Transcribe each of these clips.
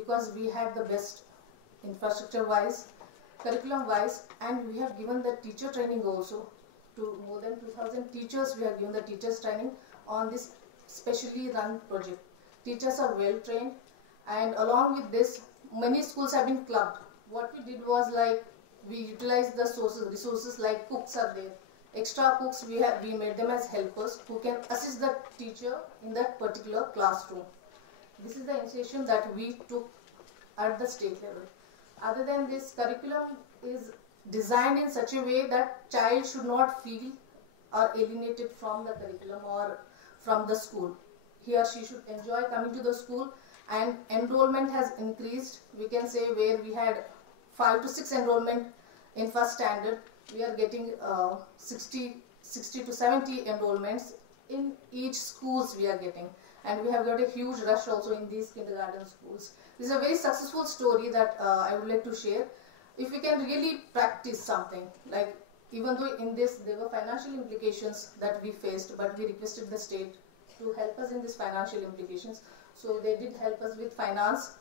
because we had the best infrastructure wise, curriculum wise, and we have given the teacher training also. To more than 2,000 teachers we have given the teachers training on this specially run project. Teachers are well trained, and along with this many schools have been clubbed. What we did was, like, we utilized the resources like cooks are there. Extra cooks we made them as helpers who can assist the teacher in that particular classroom. This is the initiative that we took at the state level. Other than this, curriculum is designed in such a way that child should not feel or alienated from the curriculum or from the school. He or she should enjoy coming to the school, and enrollment has increased. We can say where we had 5 to 6 enrollment in first standard, we are getting 60 to 70 enrollments in each schools we are getting, and we have got a huge rush also in these kindergarten schools. This is a very successful story that I would like to share. If we can really practice something, like, even though in this there were financial implications that we faced, but we requested the state to help us in these financial implications. So they did help us with finance.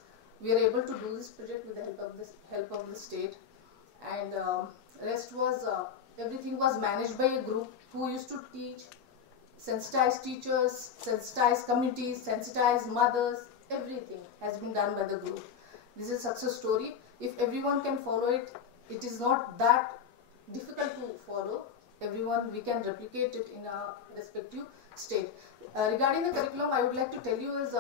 We are able to do this project with the help of the state, and rest was everything was managed by a group who used to teach, sensitize teachers, sensitize communities, sensitize mothers. Everything has been done by the group. This is a success story. If everyone can follow it, it is not that difficult to follow. Everyone, we can replicate it in our respective state. Regarding the curriculum, I would like to tell you is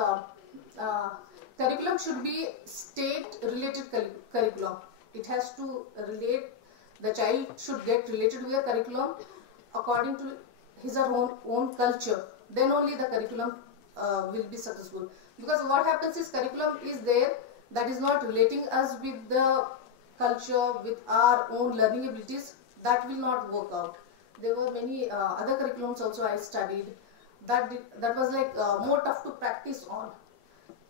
curriculum should be state-related curriculum. It has to relate, the child should get related with the curriculum according to his or own culture. Then only the curriculum will be successful. Because what happens is, curriculum is there that is not relating us with the culture, with our own learning abilities, that will not work out. There were many other curriculums also I studied that was like more tough to practice on.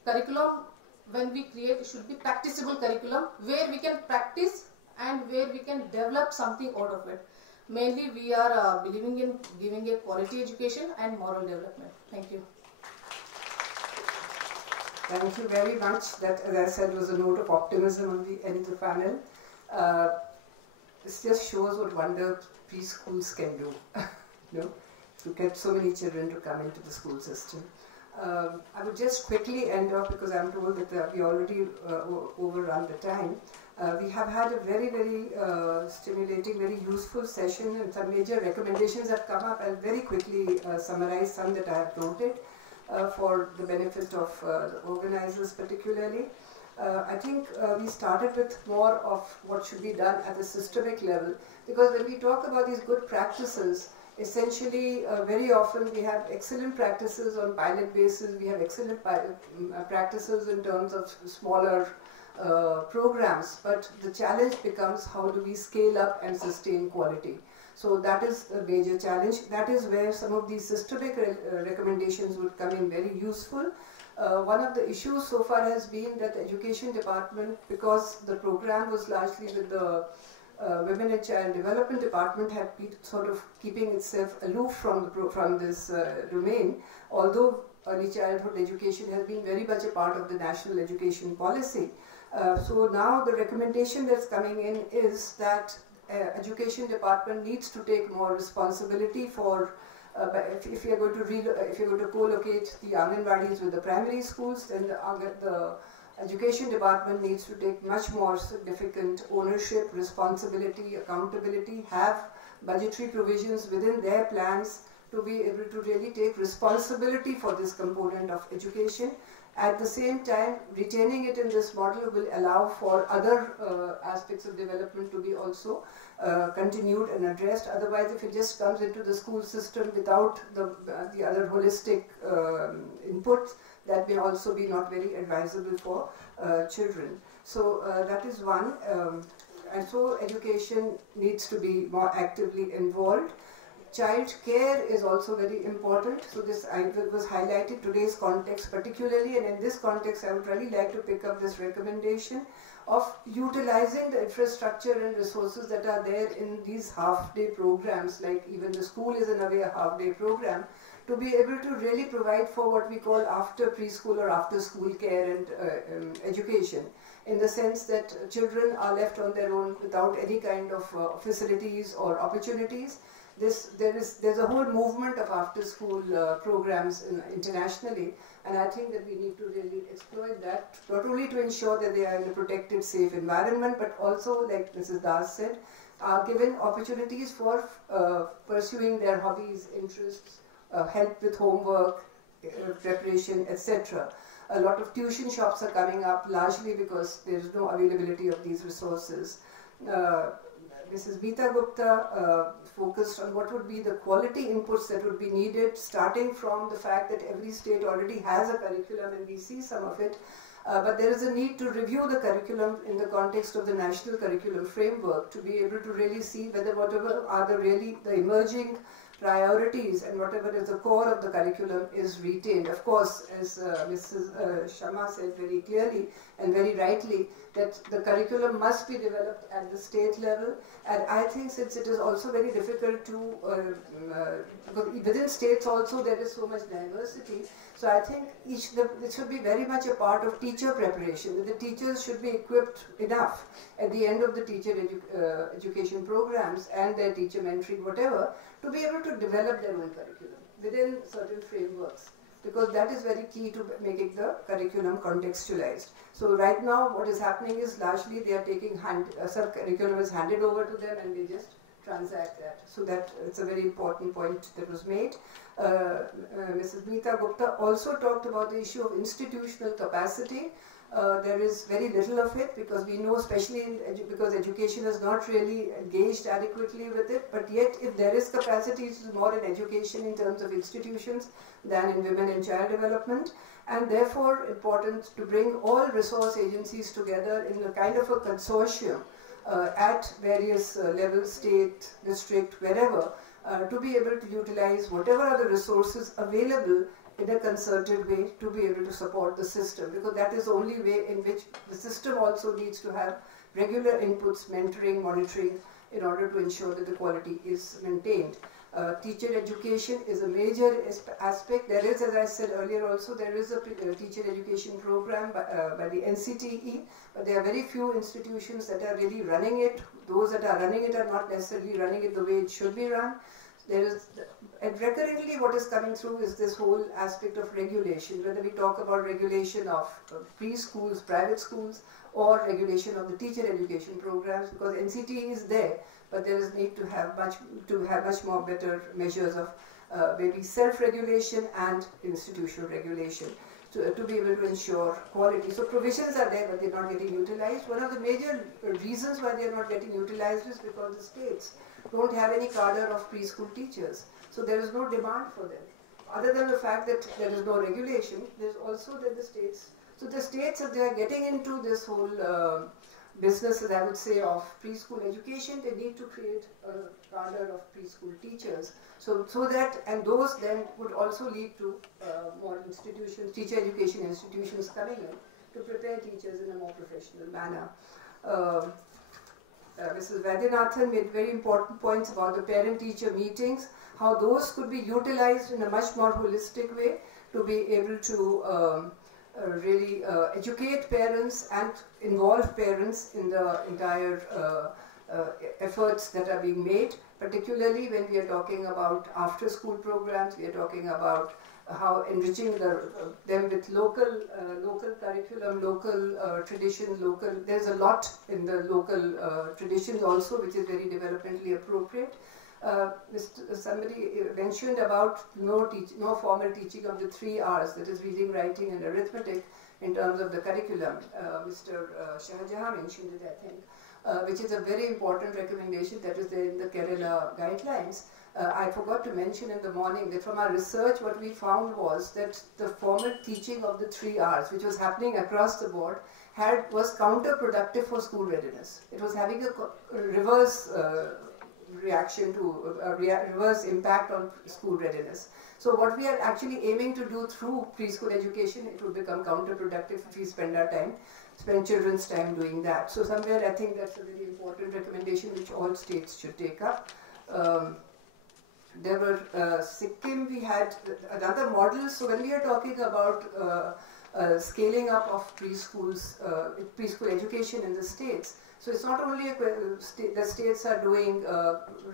Curriculum, when we create, should be practicable curriculum where we can practice and where we can develop something out of it. Mainly we are believing in giving a quality education and moral development. Thank you. Thank you very much. That, as I said, was a note of optimism on the end of the panel. This just shows what wonder preschools can do, you know, to get so many children to come into the school system. I would just quickly end off, because I'm told that we already overrun the time. We have had a very, very stimulating, very useful session, and some major recommendations have come up. I'll very quickly summarize some that I have noted for the benefit of the organizers particularly. I think we started with more of what should be done at the systemic level, because when we talk about these good practices, essentially very often we have excellent practices on pilot basis, we have excellent practices in terms of smaller programs, but the challenge becomes how do we scale up and sustain quality. So that is a major challenge. That is where some of these systemic recommendations would come in very useful. One of the issues so far has been that the education department, because the program was largely with the Women and Child Development Department, had been sort of keeping itself aloof from this domain, although early childhood education has been very much a part of the national education policy. So now the recommendation that's coming in is that education department needs to take more responsibility for if you're going to co-locate the Anganwadis with the primary schools, then the education department needs to take much more significant ownership, responsibility, accountability, have budgetary provisions within their plans to be able to really take responsibility for this component of education. At the same time, retaining it in this model will allow for other aspects of development to be also continued and addressed. Otherwise, if it just comes into the school system without the other holistic inputs, that may also be not very advisable for children. So that is one. And so education needs to be more actively involved. Child care is also very important. So this was highlighted today's context particularly, and in this context I would really like to pick up this recommendation of utilizing the infrastructure and resources that are there in these half-day programs, like even the school is in a way a half-day program, to be able to really provide for what we call after preschool or after school care and education, in the sense that children are left on their own without any kind of facilities or opportunities. There's a whole movement of after school programs internationally, and I think that we need to really exploit that, not only to ensure that they are in a protected, safe environment, but also, like Mrs. Das said, are given opportunities for pursuing their hobbies, interests, help with homework, preparation, etc. A lot of tuition shops are coming up, largely because there is no availability of these resources. Mrs. Meeta Gupta focused on what would be the quality inputs that would be needed, starting from the fact that every state already has a curriculum, and we see some of it, but there is a need to review the curriculum in the context of the national curriculum framework to be able to really see whether whatever are the emerging priorities and whatever is the core of the curriculum is retained. Of course, as Mrs. Sharma said very clearly and very rightly, that the curriculum must be developed at the state level, and I think since it is also very difficult to, because within states also there is so much diversity, so I think it should be very much a part of teacher preparation, that the teachers should be equipped enough at the end of the teacher education programs and their teacher mentoring, whatever, to be able to develop their own curriculum within certain frameworks, because that is very key to making the curriculum contextualized. So right now what is happening is largely they are taking some curriculum is handed over to them and they just transact that. So that it's a very important point that was made. Mrs. Meeta Gupta also talked about the issue of institutional capacity. There is very little of it, because we know, especially because education is not really engaged adequately with it, but yet if there is capacity, it is more in education in terms of institutions than in women and child development, and therefore important to bring all resource agencies together in a kind of a consortium at various levels, state, district, wherever, to be able to utilize whatever are the resources available in a concerted way to be able to support the system, because that is the only way in which the system also needs to have regular inputs, mentoring, monitoring, in order to ensure that the quality is maintained. Teacher education is a major aspect. There is, as I said earlier also, there is a teacher education program by the NCTE, but there are very few institutions that are really running it. Those that are running it are not necessarily running it the way it should be run. There is, and recurrently what is coming through is this whole aspect of regulation, whether we talk about regulation of preschools, private schools, or regulation of the teacher education programs, because NCT is there, but there is need to have much more better measures of maybe self-regulation and institutional regulation to be able to ensure quality. So provisions are there, but they're not getting utilized. One of the major reasons why they're not getting utilized is because the states don't have any cadre of preschool teachers. So there is no demand for them. Other than the fact that there is no regulation, there is also that the states, so the states, if they are getting into this whole business, as I would say, of preschool education, they need to create a cadre of preschool teachers. So that, and those then would also lead to more institutions, teacher education institutions coming in to prepare teachers in a more professional manner. Mrs. Vaidyanathan made very important points about the parent-teacher meetings, how those could be utilized in a much more holistic way to be able to really educate parents and involve parents in the entire efforts that are being made, particularly when we are talking about after-school programs. We are talking about how enriching them with local curriculum, local tradition, there's a lot in the local traditions also, which is very developmentally appropriate. Somebody mentioned about no formal teaching of the 3 R's, that is reading, writing and arithmetic, in terms of the curriculum. Mr. Shahjahan mentioned it, I think, which is a very important recommendation that is there in the Kerala guidelines. I forgot to mention in the morning that from our research what we found was that the formal teaching of the 3 R's, which was happening across the board, was counterproductive for school readiness. It was having a reverse reaction to reverse impact on school readiness. So what we are actually aiming to do through preschool education, it will become counterproductive if we spend children's time doing that. So somewhere I think that's a very important recommendation which all states should take up. There were Sikkim, we had another model. So when we are talking about scaling up of preschools, preschool education in the states, so it's not only the states are doing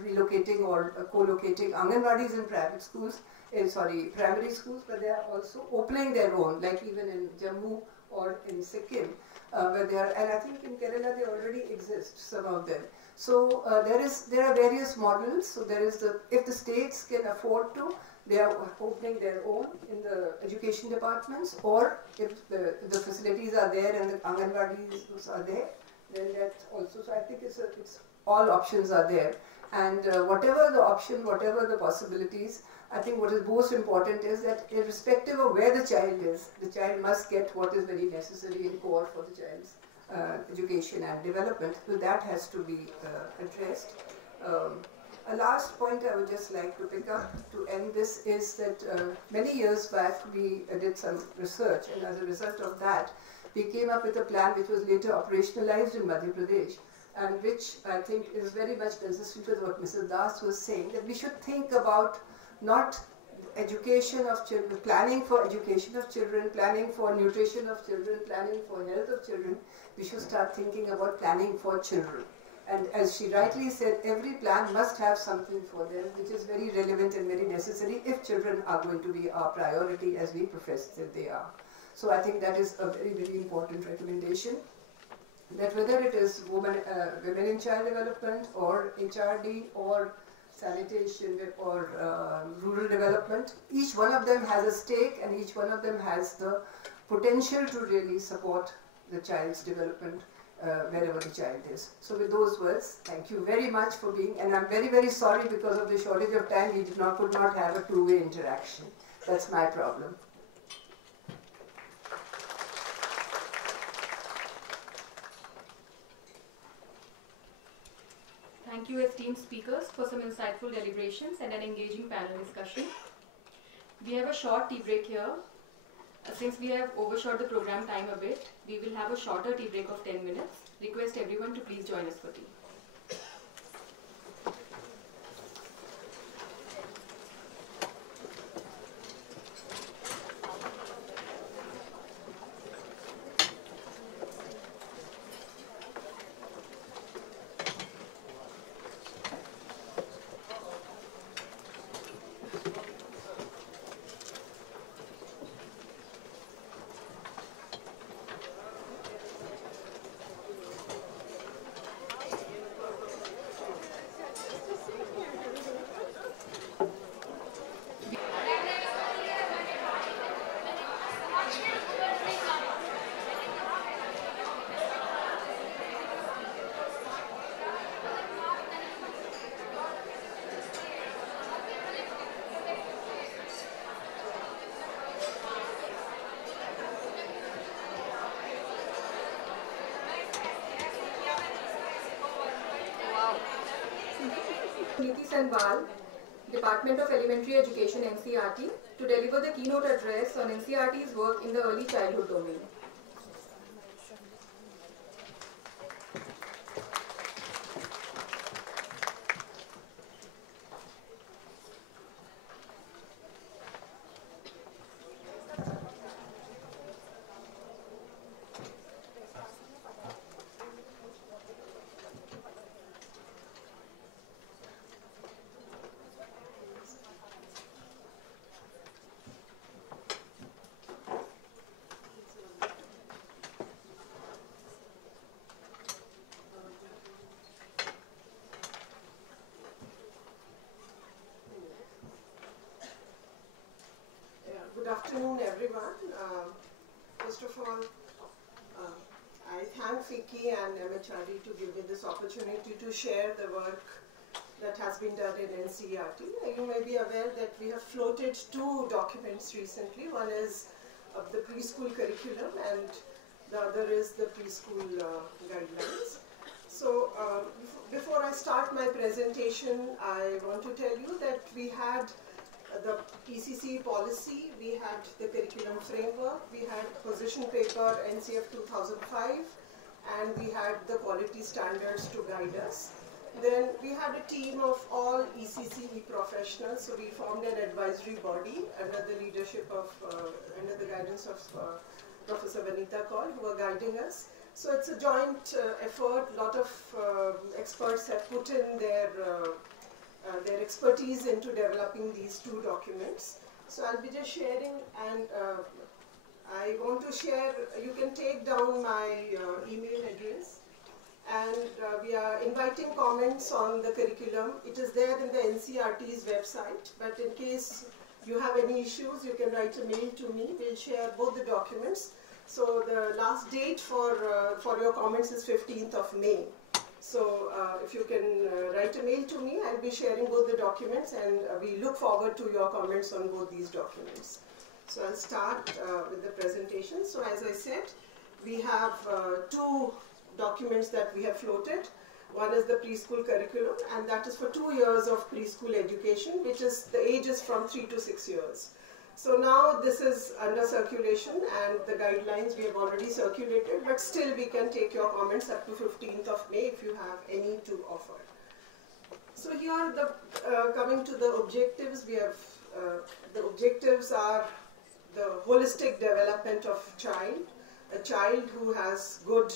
relocating or co-locating Anganwadis in private schools, primary schools, but they are also opening their own, like even in Jammu or in Sikkim, where they are, and I think in Kerala they already exist, some of them. So there are various models. So there is if the states can afford to, they are opening their own in the education departments, or if the facilities are there and the Anganwadis are there, then that also. So I think it's all options are there, and whatever the option, whatever the possibilities, I think what is most important is that irrespective of where the child is, the child must get what is very necessary and core for the child's education and development. So that has to be addressed. A last point I would just like to pick up to end this is that many years back we did some research, and as a result of that we came up with a plan which was later operationalized in Madhya Pradesh, and which I think is very much consistent with what Mrs. Das was saying, that we should think about not education of children, planning for education of children, planning for nutrition of children, planning for health of children. We should start thinking about planning for children. And as she rightly said, every plan must have something for them, which is very relevant and very necessary if children are going to be our priority as we profess that they are. So I think that is a very, very important recommendation. That whether it is women in child development or HRD or sanitation or rural development, each one of them has a stake and each one of them has the potential to really support the child's development wherever the child is. So with those words, thank you very much for being, and I'm very, very sorry because of the shortage of time we could not have a two-way interaction. That's my problem. Thank you, esteemed speakers, for some insightful deliberations and an engaging panel discussion. We have a short tea break here. Since we have overshot the program time a bit, we will have a shorter tea break of 10 minutes. Request everyone to please join us for tea. Department of Elementary Education, NCERT, to deliver the keynote address on NCERT's work in the early childhood domain. Good afternoon, everyone. First of all, I thank FICCI and MHRD to give me this opportunity to share the work that has been done in NCERT. You may be aware that we have floated two documents recently. One is of the preschool curriculum and the other is the preschool guidelines. So before I start my presentation, I want to tell you that we had the PCC policy, we had the curriculum framework, we had position paper NCF 2005, and we had the quality standards to guide us. Then we had a team of all ECCE professionals, so we formed an advisory body under the leadership of, under the guidance of Professor Vanita Kaul, who are guiding us. So it's a joint effort. A lot of experts have put in their expertise into developing these two documents. So I'll be just sharing, and I want to share, you can take down my email address, and we are inviting comments on the curriculum. It is there in the NCERT's website, but in case you have any issues, you can write a mail to me. We'll share both the documents. So the last date for your comments is 15th of May. So if you can write a mail to me, I'll be sharing both the documents, and we look forward to your comments on both these documents. So I'll start with the presentation. So as I said, we have two documents that we have floated. One is the preschool curriculum, and that is for 2 years of preschool education, which is the age is from 3 to 6 years. So now this is under circulation, and the guidelines we have already circulated, but still we can take your comments up to 15th of May if you have any to offer. So here, coming to the objectives, we have the objectives are the holistic development of a child who has good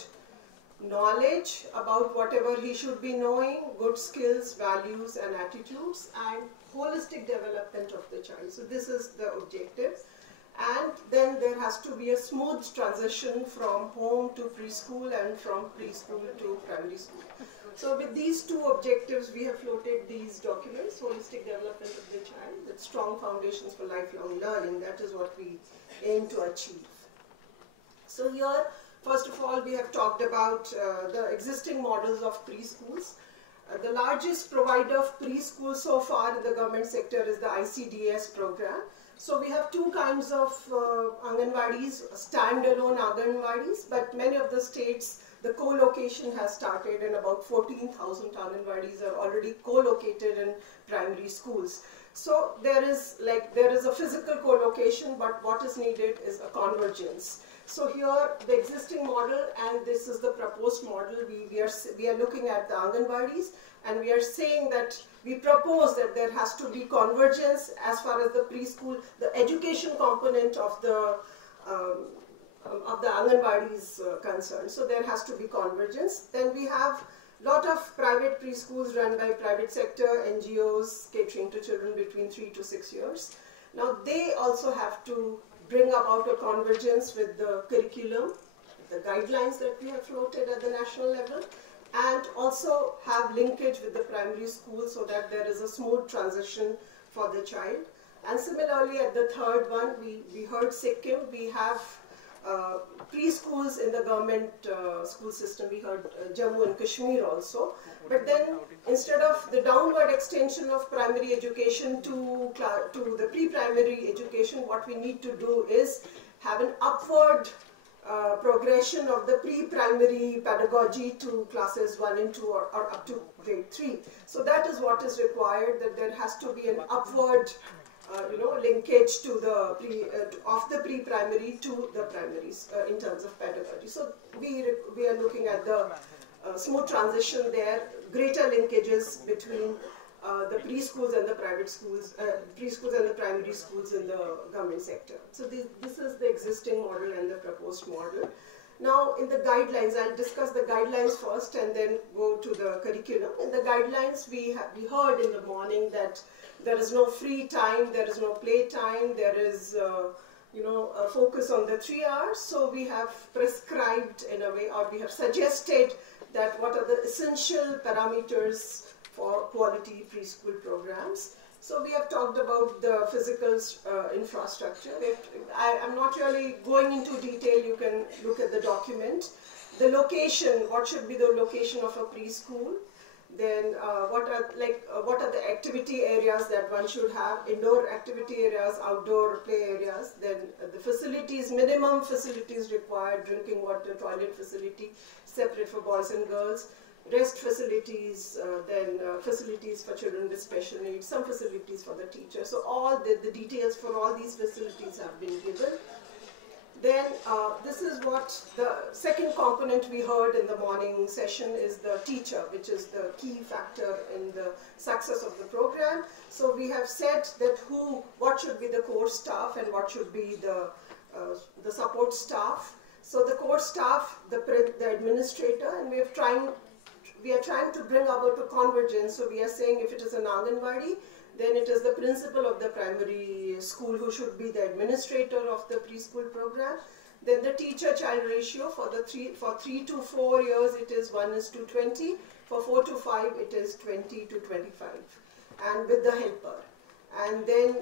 knowledge about whatever he should be knowing, good skills, values and attitudes, and holistic development of the child. So this is the objective. And then there has to be a smooth transition from home to preschool and from preschool to primary school. So with these two objectives, we have floated these documents: holistic development of the child with strong foundations for lifelong learning. That is what we aim to achieve. So here, first of all, we have talked about the existing models of preschools. The largest provider of preschool so far in the government sector is the ICDS program. So we have two kinds of Anganwadis, standalone Anganwadis, but many of the states, the co-location has started, and about 14,000 Anganwadis are already co-located in primary schools. So there is a physical co-location, but what is needed is a convergence. So here, the existing model, and this is the proposed model. We are looking at the Anganwadis, and we are saying that we propose that there has to be convergence as far as the preschool, the education component of the Anganwadis concerned. So there has to be convergence. Then we have a lot of private preschools run by private sector NGOs catering to children between 3 to 6 years. Now they also have to bring about a convergence with the curriculum, the guidelines that we have floated at the national level, and also have linkage with the primary school so that there is a smooth transition for the child. And similarly, at the third one, we heard Sikkim. We have preschools in the government school system. We heard Jammu and Kashmir also. But then, instead of the downward extension of primary education to the pre-primary education, what we need to do is have an upward progression of the pre-primary pedagogy to classes 1 and 2 or up to grade 3. So that is what is required, that there has to be an upward linkage to the of the pre-primary to the primaries in terms of pedagogy. So we are looking at the smooth transition there, greater linkages between the preschools and the private schools, preschools and the primary schools in the government sector. So this is the existing model and the proposed model. Now in the guidelines, I'll discuss the guidelines first and then go to the curriculum. In the guidelines, we heard in the morning that there is no free time, there is no play time, there is a focus on the 3 hours. So we have prescribed in a way, or we have suggested that what are the essential parameters for quality preschool programs. So we have talked about the physical infrastructure. I'm not really going into detail, you can look at the document. The location, what should be the location of a preschool? Then what are the activity areas that one should have? Indoor activity areas, outdoor play areas. Then the facilities, minimum facilities required, drinking water, toilet facility, separate for boys and girls. Rest facilities, then facilities for children with special needs, some facilities for the teachers. So all the details for all these facilities have been given. Then this is what the second component we heard in the morning session is the teacher, which is the key factor in the success of the program. So we have said that what should be the core staff and what should be the support staff. So the core staff, the administrator, and we are trying to bring about a convergence. So we are saying if it is an Anganwadi, then it is the principal of the primary school who should be the administrator of the preschool program. Then the teacher-child ratio for 3 to 4 years it is 1:20. For 4 to 5 it is 20 to 25, and with the helper. And then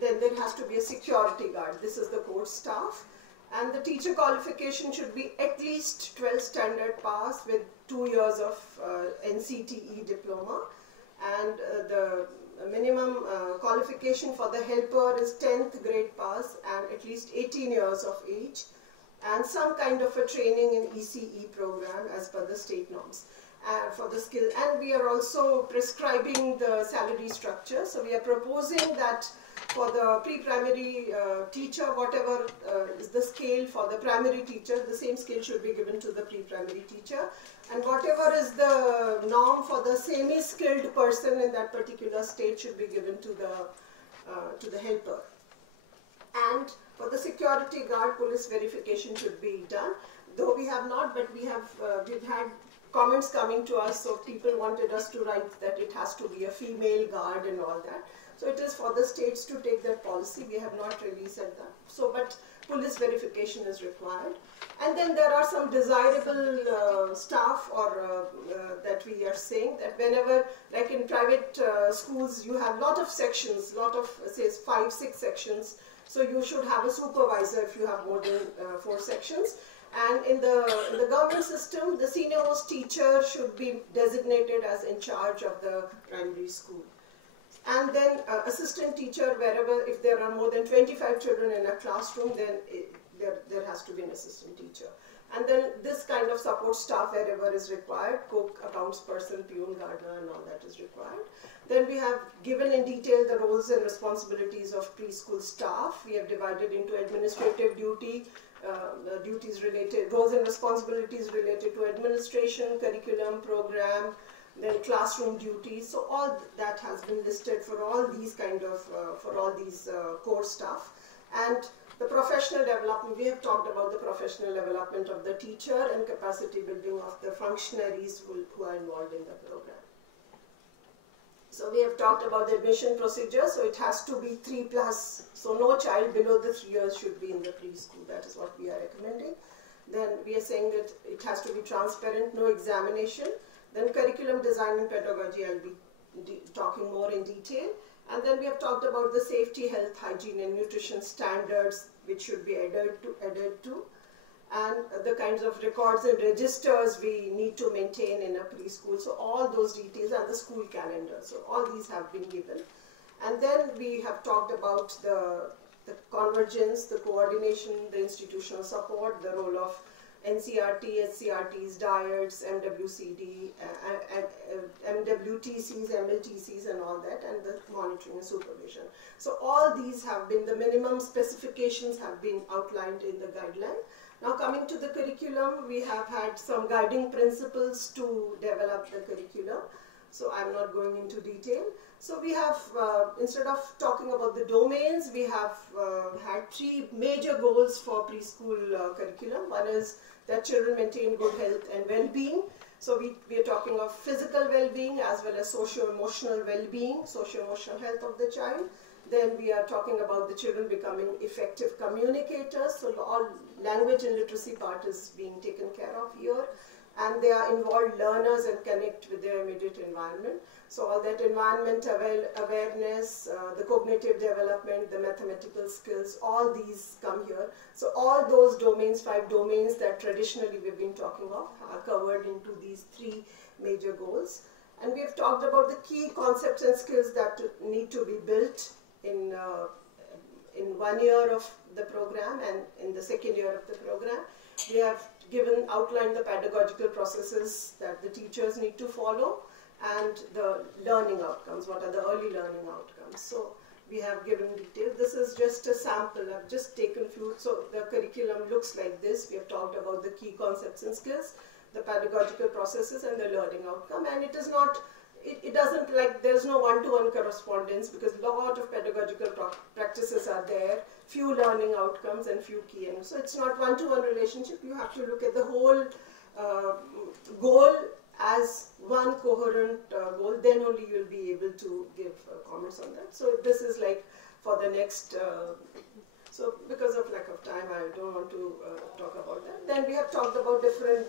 there has to be a security guard. This is the core staff. And the teacher qualification should be at least 12th standard pass with 2 years of NCTE diploma. And the minimum qualification for the helper is 10th grade pass and at least 18 years of age, and some kind of a training in ECE program as per the state norms for the skill. And we are also prescribing the salary structure. So we are proposing that for the pre-primary teacher, whatever is the scale for the primary teacher, the same scale should be given to the pre-primary teacher. And whatever is the norm for the semi-skilled person in that particular state should be given to the helper. And for the security guard, police verification should be done. Though we have not, but we've had comments coming to us, so people wanted us to write that it has to be a female guard and all that. So it is for the states to take that policy. We have not really said that. So, but police verification is required. And then there are some desirable staff that we are saying that whenever, like in private schools, you have lot of sections, say 5-6 sections. So you should have a supervisor if you have more than 4 sections. And in the government system, the senior most teacher should be designated as in charge of the primary school. And then assistant teacher, wherever, if there are more than 25 children in a classroom, then there has to be an assistant teacher. And then this kind of support staff wherever is required, cook, accounts person, peon, gardener, and all that is required. Then we have given in detail the roles and responsibilities of preschool staff. We have divided into administrative duty, roles and responsibilities related to administration, curriculum, program, then classroom duties. So all that has been listed for all these core staff. And the professional development, we have talked about the professional development of the teacher and capacity building of the functionaries who are involved in the program. So we have talked about the admission procedure, so it has to be 3+, so no child below the 3 years should be in the preschool. That is what we are recommending. Then we are saying that it has to be transparent, no examination. Then curriculum design and pedagogy, I'll be talking more in detail. And then we have talked about the safety, health, hygiene and nutrition standards which should be adhered to, and the kinds of records and registers we need to maintain in a preschool. So all those details, and the school calendar. So all these have been given. And then we have talked about the convergence, the coordination, the institutional support, the role of NCRT, SCRTs, diets, MWCD, MWTCs, MLTCs and all that, and the monitoring and supervision. So all these have been, the minimum specifications have been outlined in the guideline. Now coming to the curriculum, we have had some guiding principles to develop the curriculum. So I'm not going into detail. So we have, instead of talking about the domains, we have had 3 major goals for preschool curriculum. One is that children maintain good health and well-being. So we are talking of physical well-being as well as socio-emotional well-being, socio-emotional health of the child. Then we are talking about the children becoming effective communicators. So all language and literacy part is being taken care of here. And they are involved learners and connect with their immediate environment. So all that environment awareness, the cognitive development, the mathematical skills, all these come here. So all those domains, 5 domains that traditionally we've been talking of, are covered into these 3 major goals. And we have talked about the key concepts and skills that need to be built in 1 year of the program and in the 2nd year of the program. We have outlined the pedagogical processes that the teachers need to follow and the learning outcomes, what are the early learning outcomes. So we have given detail. This is just a sample. I've just taken few. So the curriculum looks like this. We have talked about the key concepts and skills, the pedagogical processes, and the learning outcome. And it is not, it doesn't like, there's no one-to-one correspondence, because a lot of pedagogical practices are there, few learning outcomes and few key aims. So it's not one-to-one relationship. You have to look at the whole goal as one coherent goal, then only you will be able to give comments on that. So this is like for the next, so because of lack of time, I don't want to talk about that. Then we have talked about different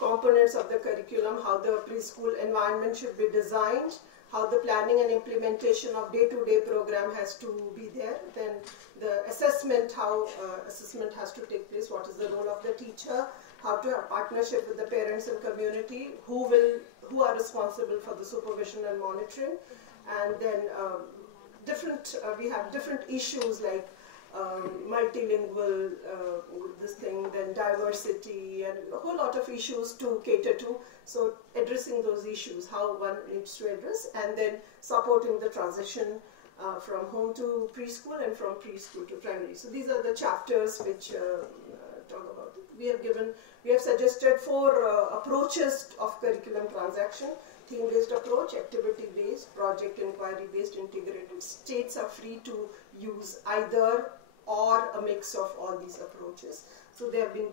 components of the curriculum, how the preschool environment should be designed, how the planning and implementation of day-to-day program has to be there. Then the assessment, how assessment has to take place, what is the role of the teacher, how to have partnership with the parents and community, who are responsible for the supervision and monitoring, and then we have different issues like multilingual, this thing, then diversity, and a whole lot of issues to cater to. So addressing those issues, how one needs to address, and then supporting the transition from home to preschool and from preschool to primary. So these are the chapters which talk about it. We have suggested 4 approaches of curriculum transaction: theme-based approach, activity-based, project inquiry-based, integrated. States are free to use either or a mix of all these approaches. So they have been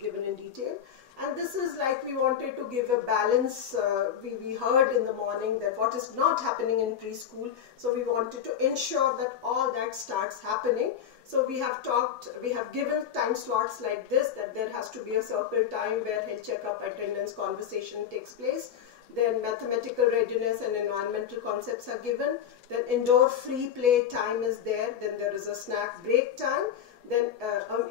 given in detail. And this is like, we wanted to give a balance. We heard in the morning that what is not happening in preschool. So we wanted to ensure that all that starts happening. So we have given time slots like this, that there has to be a circle time where health checkup, attendance, conversation takes place. Then mathematical readiness and environmental concepts are given. Then indoor free play time is there. Then there is a snack break time. Then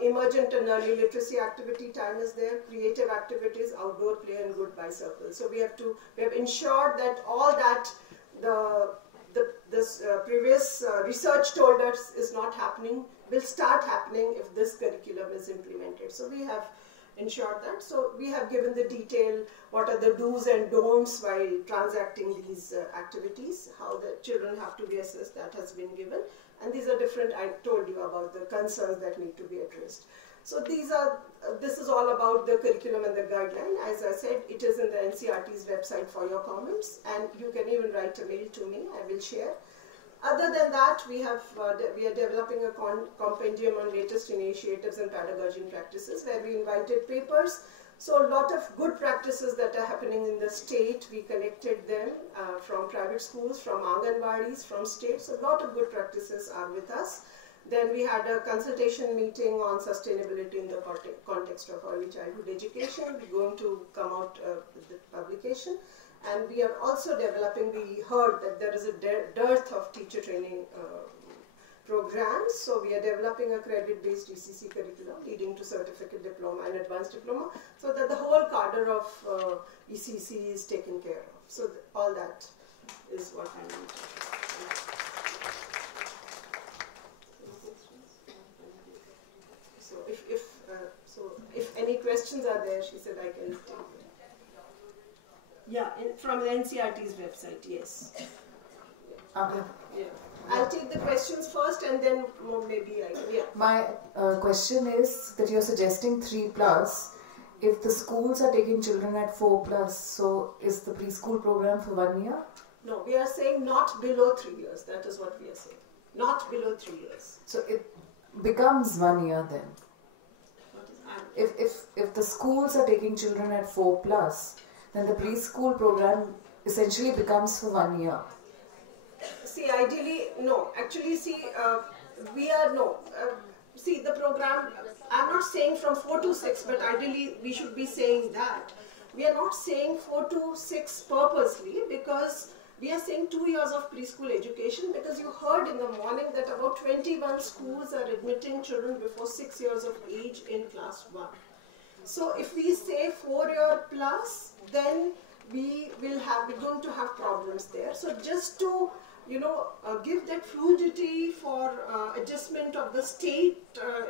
emergent and early literacy activity time is there. Creative activities, outdoor play, and goodbye circles. So we have ensured that all that this previous research told us is not happening, will start happening if this curriculum is implemented. So we have ensured that. So we have given the detail, what are the do's and don'ts while transacting these activities, how the children have to be assessed, that has been given. And these are different, I told you about the concerns that need to be addressed. So this is all about the curriculum and the guideline. As I said, it is in the NCERT's website for your comments, and you can even write a mail to me, I will share. Other than that, we are developing a compendium on latest initiatives and pedagogy practices, where we invited papers. So a lot of good practices that are happening in the state, we collected them from private schools, from Anganwadis, from states. So a lot of good practices are with us. Then we had a consultation meeting on sustainability in the context of early childhood education. We're going to come out with the publication. And we are also developing, we heard that there is a dearth of teacher training programs. So we are developing a credit-based ECC curriculum leading to certificate diploma and advanced diploma, so that the whole cadre of ECC is taken care of. So all that is what we need. So if any questions are there, she said I can take them. Yeah, from the NCERT's website, yes. Okay. Yeah. I'll take the questions first, and then maybe I can, yeah. My question is that you're suggesting 3+. If the schools are taking children at 4+, so is the preschool program for 1 year? No, we are saying not below 3 years. That is what we are saying. Not below 3 years. So it becomes 1 year then. If the schools are taking children at 4+, then the preschool program essentially becomes for 1 year. See, ideally, no. Actually, see, see, the program, I'm not saying from 4 to 6, but ideally we should be saying that. We are not saying 4 to 6 purposely, because we are saying 2 years of preschool education, because you heard in the morning that about 21 schools are admitting children before 6 years of age in class 1. So if we say 4 year plus, then we're going to have problems there. So just to give that fluidity for adjustment of the state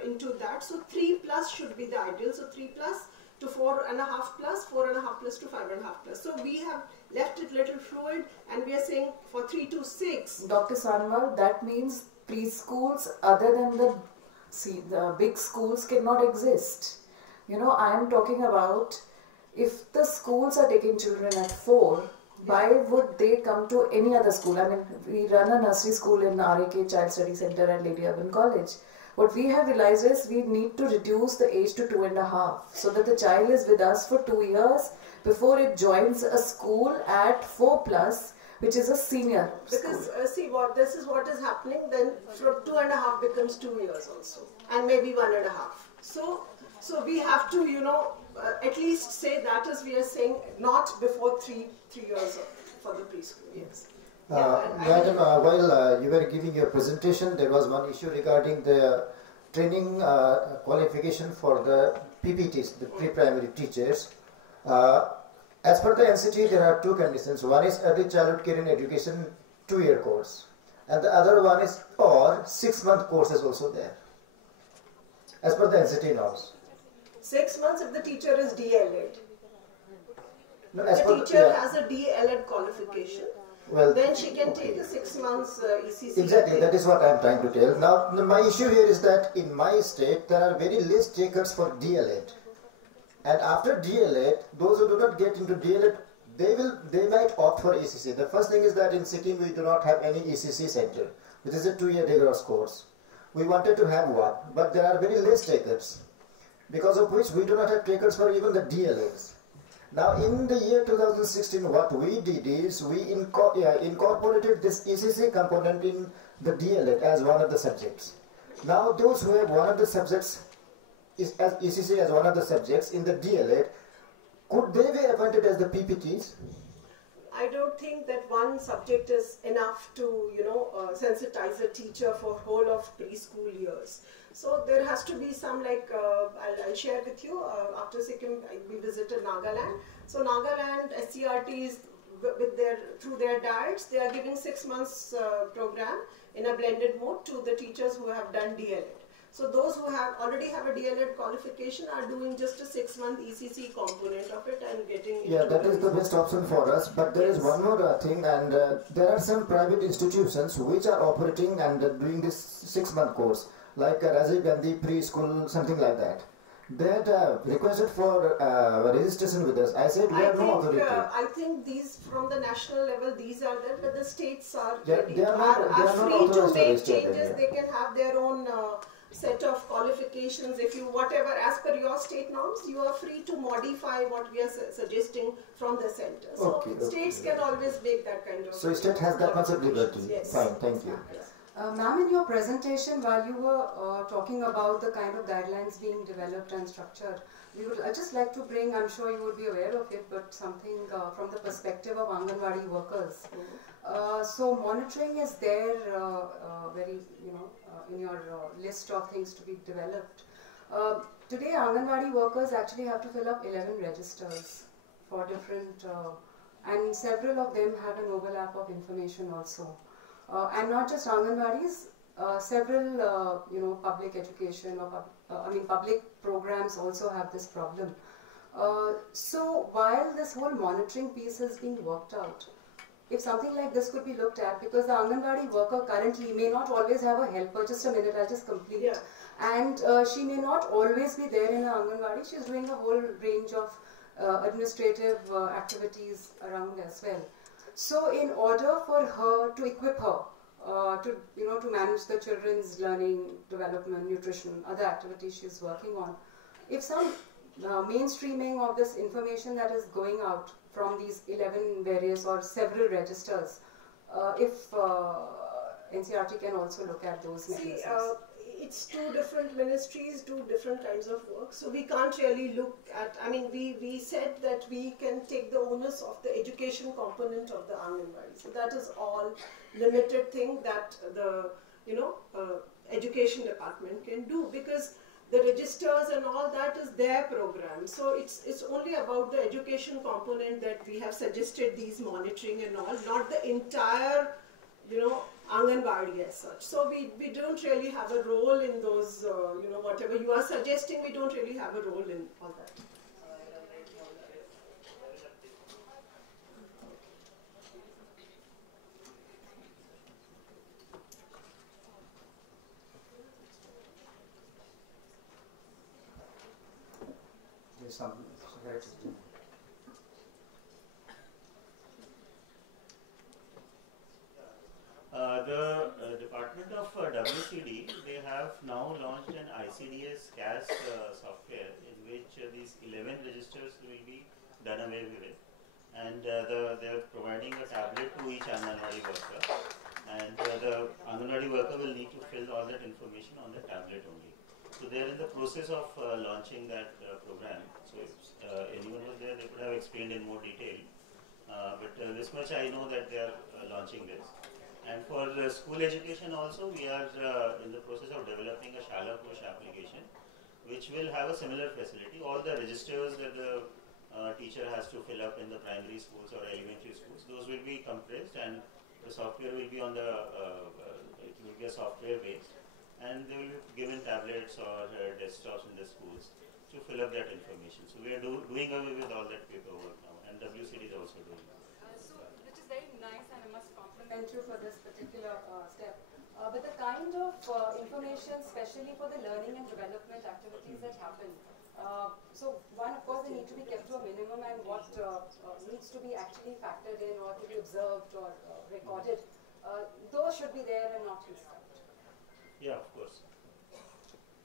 into that. So 3+ should be the ideal. So 3+ to 4.5+, 4.5+ to 5.5+. So we have left it little fluid, and we are saying for 3 to 6. Dr. Sanwal, that means preschools other than the big schools cannot exist. You know, I am talking about if the schools are taking children at 4, why would they come to any other school? I mean, we run a nursery school in RAK Child Study Center and Lady Urban College. What we have realized is we need to reduce the age to 2.5 so that the child is with us for 2 years before it joins a school at 4+, which is a senior Because school. see this is what is happening, then from 2.5 becomes 2 years also, and maybe 1.5. So we have to, you know, at least say that as we are saying, not before 3 years for the preschool. Yes. Madam, while you were giving your presentation, there was one issue regarding the training qualification for the PPTs, the pre-primary teachers. As per the NCT, there are 2 conditions. One is Early Childhood Care and Education 2-year course, and the other one is 6-month course is also there, as per the NCT norms. 6 months if the teacher is DLEd. No, If the teacher has a DLEd qualification, well, then she can take a 6 months ECC. Exactly, that is what I am trying to tell. Now, my issue here is that in my state, there are very less takers for DLEd. And after DLEd, those who do not get into DLEd, they might opt for ECC. The first thing is that in Sikkim, we do not have any ECC center, which is a 2-year rigorous course. We wanted to have one, but there are very less takers, because of which we do not have takers for even the DLEds. Now, in the year 2016, what we did is we incorporated this ECC component in the DLEd as one of the subjects. Now, those who have one of the subjects as ECC as one of the subjects in the DLEd, could they be appointed as the PPTs? I don't think that one subject is enough to, you know, sensitize a teacher for whole of preschool years. So there has to be some, like, I'll share with you, after Sikkim we visited Nagaland. So Nagaland SCRTs, through their diets, they are giving 6 months program in a blended mode to the teachers who have done DLEd. So those who already have a DLEd qualification are doing just a 6-month ECC component of it and getting. Yeah, that is the best option for us. But there is one more thing, and there are some private institutions which are operating and doing this 6-month course, like Rajiv Gandhi Preschool, something like that. They had requested for registration with us. I said we have no authority. I think these from the national level, these are there, but the states are They are free to make changes. Yeah. They can have their own set of qualifications. If you, whatever, as per your state norms, you are free to modify what we are suggesting from the center. So states can always make that kind of. So state has that much of liberty. Yes. Fine, thank you. Ma'am, in your presentation, while you were talking about the kind of guidelines being developed and structured, I'd just like to bring, I'm sure you would be aware of it, but something from the perspective of Anganwadi workers. So monitoring is there very, in your list of things to be developed. Today, Anganwadi workers actually have to fill up 11 registers for different, and several of them have an overlap of information also. And not just Anganwadis, several public education or public programs also have this problem. So while this whole monitoring piece is being worked out, if something like this could be looked at, because the Anganwadi worker currently may not always have a helper. Just a minute, I'll just complete. Yeah. And she may not always be there in a Anganwadi. She's doing a whole range of administrative activities around as well. So in order for her to equip her to manage the children's learning, development, nutrition, other activities she's working on, if some mainstreaming of this information that is going out from these 11 various or several registers, if NCRT can also look at those mechanisms. It's 2 different ministries, 2 different kinds of work. So we can't really look at, we said that we can take the onus of the education component of the Anganwadi. So that is all limited thing that the, education department can do, because the registers and all that is their program. So it's only about the education component that we have suggested these monitoring and all, not the entire, Anganwadi as such. So we don't really have a role in those, whatever you are suggesting, we don't really have a role in all that. some The Department of WCD, they have now launched an ICDS CAS software in which these 11 registers will be done away with. And they are providing a tablet to each Anganwadi worker. And the Anganwadi worker will need to fill all that information on the tablet only. So they are in the process of launching that program. So if anyone was there, they could have explained in more detail. But this much I know that they are launching this. And for school education also, we are in the process of developing a Shala Kosh application, which will have a similar facility. All the registers that the teacher has to fill up in the primary schools or elementary schools, those will be compressed, and the software will be on the, it will be a software based, and they will be given tablets or desktops in the schools to fill up that information. So we are doing away with all that paperwork now, and WCD is also doing it. Which is very nice, and I must compliment you for this particular step. But the kind of information, especially for the learning and development activities that happen, so one, of course, they need to be kept to a minimum, and what needs to be actually factored in or to be observed or recorded, those should be there and not missed. Yeah, of course.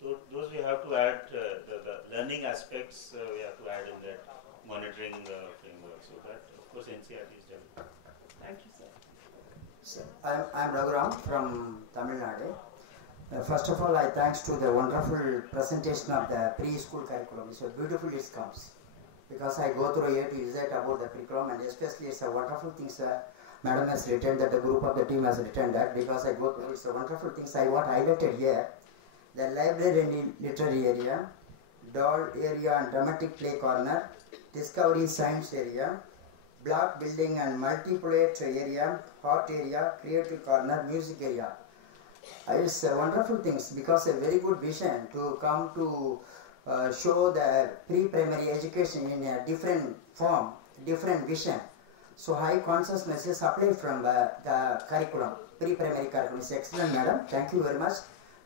Those we have to add, the learning aspects we have to add in that monitoring framework. So that, of course, NCERT is done. Thank you, sir. So, I'm Raghuram from Tamil Nadu. First of all, I thanks to the wonderful presentation of the preschool curriculum. So beautiful it comes, because I go through A to Z about the curriculum, and especially it's a wonderful things Madam has written, that the group of the team has written that, because I go through, it's a wonderful things I want highlighted here. The library and literary area, doll area and dramatic play corner, discovery science area, block building and multi-plate area, art area, creative corner, music area. It's wonderful things, because a very good vision to come to show the pre-primary education in a different form, different vision. So high consciousness is applied from the curriculum, pre-primary curriculum. It's excellent, madam. Thank you very much.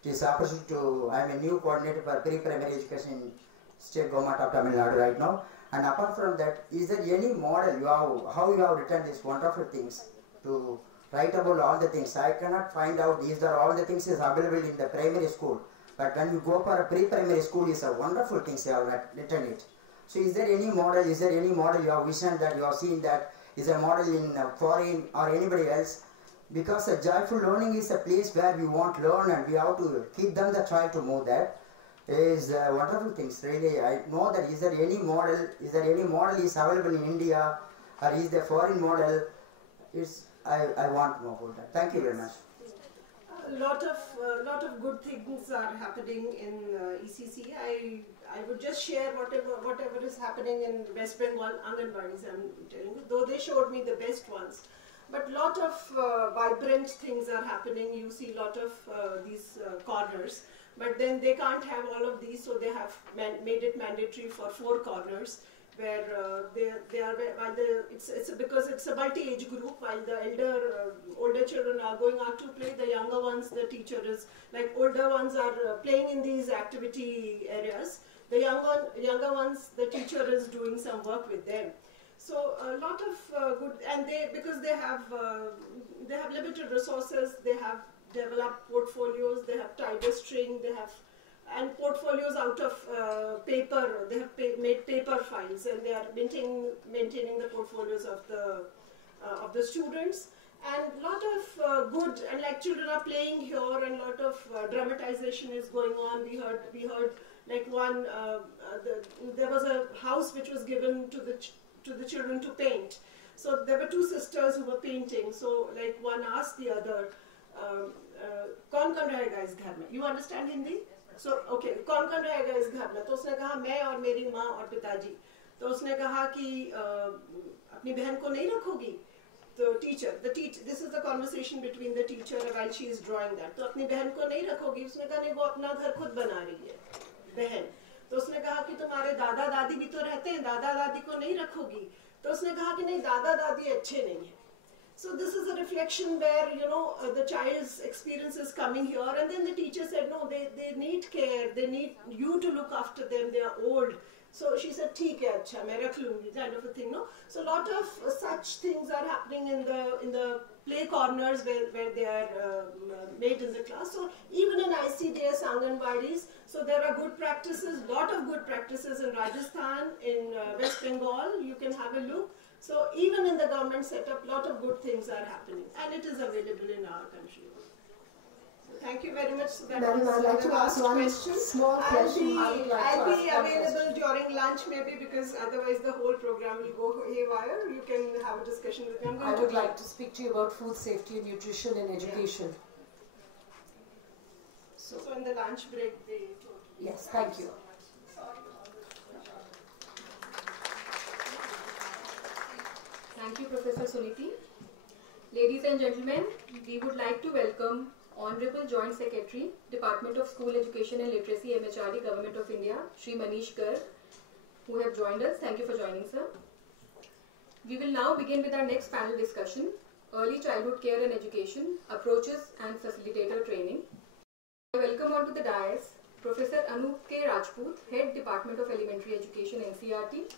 It is opportunity to, I am a new coordinator for pre-primary education in State Government of Tamil Nadu right now. And apart from that, is there any model you have, how you have written these wonderful things to write about all the things? I cannot find out these are all the things is available in the primary school. But when you go for a pre-primary school, is a wonderful things you have written it. So is there any model, you have vision that you have seen that is a model in foreign or anybody else? Because a joyful learning is a place where we want to learn, and we have to keep them the try to move that. Is wonderful things really. I know that is there any model is available in India, or is the foreign model? I want to know about that. Thank you very much. A lot of good things are happening in ECC. I would just share whatever is happening in West Bengal Anganwadis. I'm telling you, though they showed me the best ones. But lot of vibrant things are happening. You see lot of these corners. But then they can't have all of these, so they have made it mandatory for 4 corners, where they are because it's a multi-age group. While the older children are going out to play, the younger ones, the teacher is like older ones are playing in these activity areas. The younger ones, the teacher is doing some work with them. So a lot of good, and because they have limited resources, they have developed portfolios, they have tied a string, they have, and portfolios out of paper, they have made paper files, and they are maintaining the portfolios of the students, and lot of good, and like children are playing here, and lot of dramatization is going on. We heard like one, there was a house which was given to the children to paint. So there were 2 sisters who were painting. So like one asked the other, कौन कर रहेगा इस घर में? You understand Hindi? So okay, कौन कर रहेगा इस घर में? तो उसने कहा मैं और मेरी माँ और पिताजी. तो उसने कहा कि अपनी बहन को नहीं रखोगी? तो this is the conversation between the teacher while she is drawing that. तो अपनी बहन को नहीं रखोगी? उसने कहा नहीं, वो अपना घर खुद बना रही है, बहन. तो उसने कहा कि तुम्हारे दादा दादी भी तो रहते हैं, दादा दादी को नहीं रखोगी? तो उसने कहा कि नहीं, दादा दादी अच्छे नहीं हैं. So this is a reflection where, you know, the child's experience is coming here, and then the teacher said, no, they need care, they need you to look after them, they are old, So she said, "ठीक है, अच्छा, मैं रख लूँगी," kind of a thing, no? So a lot of such things are happening in the play corners where they are made in the class. So even in ICDS Anganwadis, so there are good practices, lot of good practices in Rajasthan, in West Bengal. You can have a look. So even in the government setup, lot of good things are happening, and it is available in our country. Thank you very much. That Madam, was I'd like the to ask last one question. small question. I'll be available during lunch maybe, because otherwise the whole program will go haywire. You can have a discussion with me. I would like to speak to you about food safety and nutrition in education. So in the lunch break they told me. Yes, thank you. Thank you, Professor Suniti. Ladies and gentlemen, we would like to welcome Honorable Joint Secretary, Department of School Education and Literacy, MHRD, Government of India, Shri Manish Garg, who have joined us. Thank you for joining, sir. We will now begin with our next panel discussion, Early Childhood Care and Education, Approaches and Facilitator Training. I welcome onto the dais Professor Anup K. Rajput, Head Department of Elementary Education, NCERT,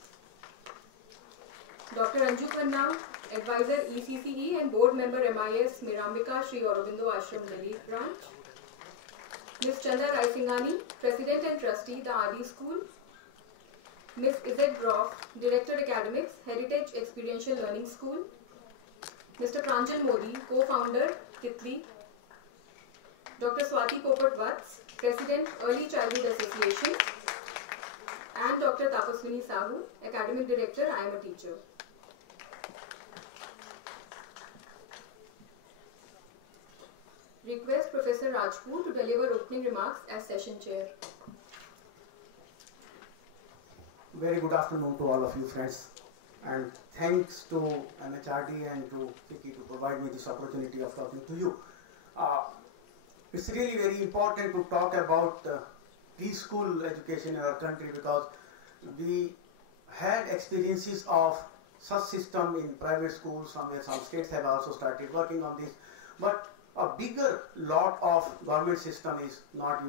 Dr. Anju Khanna, Advisor ECCE and Board Member MIS Mirambika Sri Aurobindo Ashram Delhi Branch, Ms. Chanda Raisinghani, President and Trustee, the RD School, Ms. Izet Groff, Director Academics, Heritage Experiential Learning School, Mr. Pranjal Modi, Co-Founder, Titli, Dr. Swati Popat Vats, President, Early Childhood Association, and Dr. Tapaswini Sahu, Academic Director, I am a Teacher. Request Professor Rajput to deliver opening remarks as session chair. Very good afternoon to all of you friends, and thanks to MHRD and to FICCI to provide me this opportunity of talking to you. It's really very important to talk about preschool education in our country, because we had experiences of such system in private schools. Somewhere some states have also started working on this, but a bigger lot of government system is not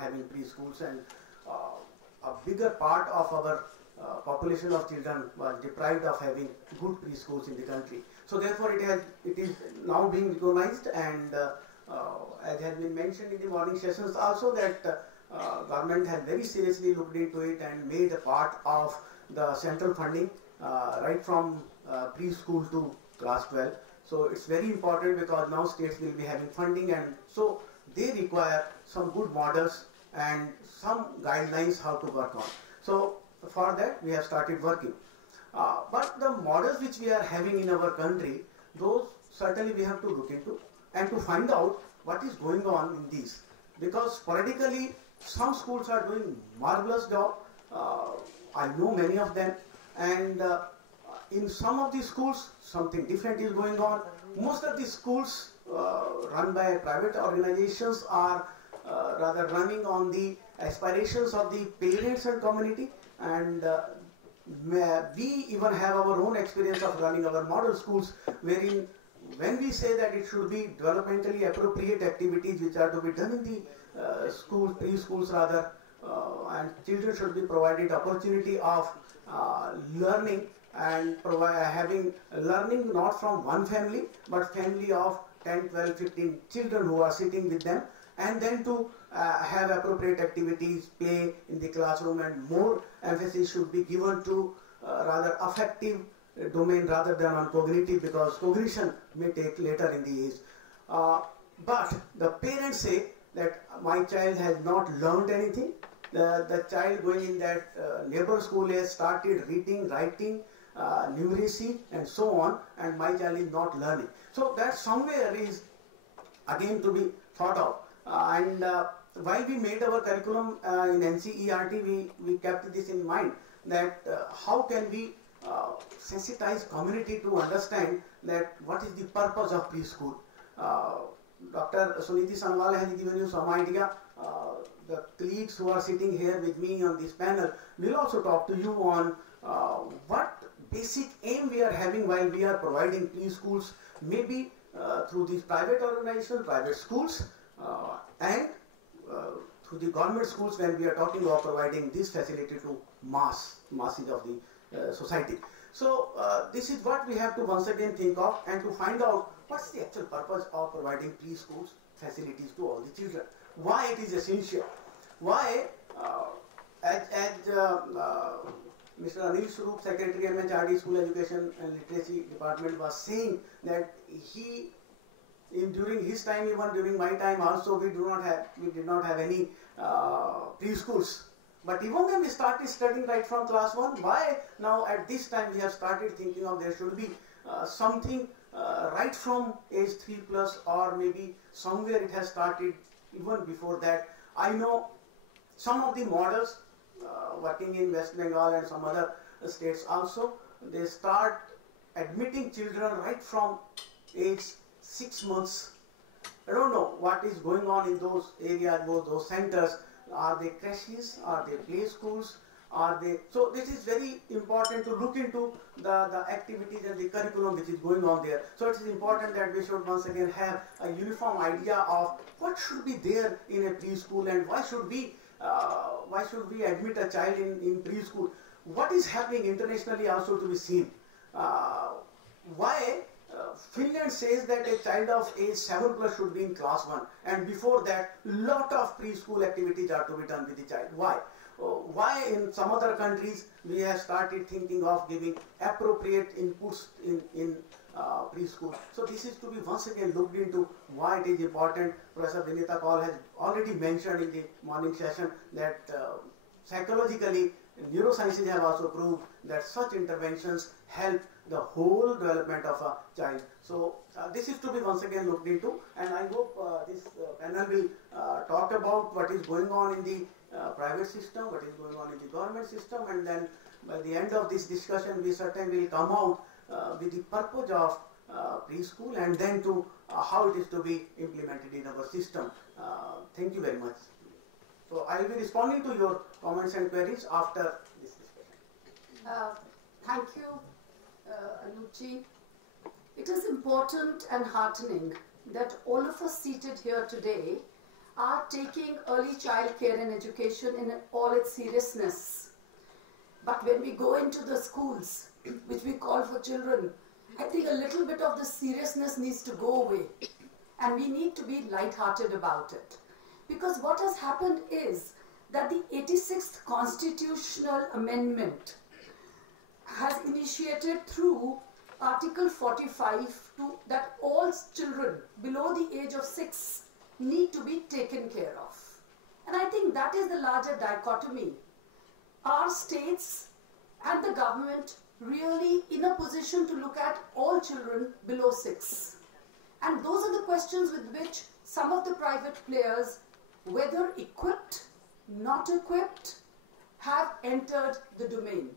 having preschools, and a bigger part of our population of children was deprived of having good preschools in the country. So therefore it is now being recognized, and as has been mentioned in the morning sessions also, that government has very seriously looked into it and made a part of the central funding right from preschool to class 12. So it's very important, because now states will be having funding, and so they require some good models and some guidelines how to work on. So for that we have started working. But the models which we are having in our country, those certainly we have to look into and to find out what is going on in these, because politically some schools are doing marvelous job. I know many of them, and in some of these schools something different is going on. Most of these schools run by private organizations are rather running on the aspirations of the parents and community, and we even have our own experience of running our model schools, wherein when we say that it should be developmentally appropriate activities which are to be done in the schools, preschools rather, and children should be provided opportunity of learning, and having learning not from one family but family of 10, 12, 15 children who are sitting with them, and then to have appropriate activities, play in the classroom, and more emphasis should be given to rather affective domain rather than on cognitive, because cognition may take later in the age. But the parents say that my child has not learned anything. The child going in that neighbor school has started reading, writing, numeracy and so on, and my child is not learning. So that somewhere is again to be thought of. And while we made our curriculum in NCERT, we kept this in mind, that how can we sensitize community to understand that what is the purpose of preschool. Dr. Suniti Sanwal has given you some idea. The colleagues who are sitting here with me on this panel will also talk to you on what basic aim we are having while we are providing preschools, maybe through these private organizations, private schools, and through the government schools when we are talking about providing this facility to masses of the society. So this is what we have to once again think of and to find out what's the actual purpose of providing preschool facilities to all the children. Why it is essential. Why, as Mr. Anil Swarup, Secretary MHRD School Education and Literacy Department was saying that during his time, even during my time also, we did not have any preschools. But even when we started studying right from class 1, why now at this time we have started thinking of there should be something right from age 3 plus, or maybe somewhere it has started even before that. I know some of the models working in West Bengal and some other states also, they start admitting children right from age 6 months. I don't know what is going on in those areas, those centers. Are they creches? Are they play schools? Are they? So this is very important to look into the activities and the curriculum which is going on there. So it is important that we should once again have a uniform idea of what should be there in a preschool and why should we admit a child in preschool. What is happening internationally also to be seen. Why Finland says that a child of age 7 plus should be in class 1, and before that lot of preschool activities are to be done with the child. Why? Why in some other countries we have started thinking of giving appropriate inputs in preschool. So this is to be once again looked into why it is important. Professor Vinita Kaul has already mentioned in the morning session that psychologically neurosciences have also proved that such interventions help the whole development of a child. So this is to be once again looked into, and I hope this panel will talk about what is going on in the private system, what is going on in the government system, and then by the end of this discussion we certainly will come out with the purpose of preschool and then to how it is to be implemented in our system. Thank you very much. So I will be responding to your comments and queries after this discussion. Thank you, Anuji. It is important and heartening that all of us seated here today are taking early child care and education in all its seriousness. But when we go into the schools, which we call for children, I think a little bit of the seriousness needs to go away, and we need to be light-hearted about it. Because what has happened is that the 86th Constitutional Amendment has initiated through Article 45 that all children below the age of 6 need to be taken care of. And I think that is the larger dichotomy. Are states and the government really in a position to look at all children below 6? And those are the questions with which some of the private players, whether equipped, not equipped, have entered the domain.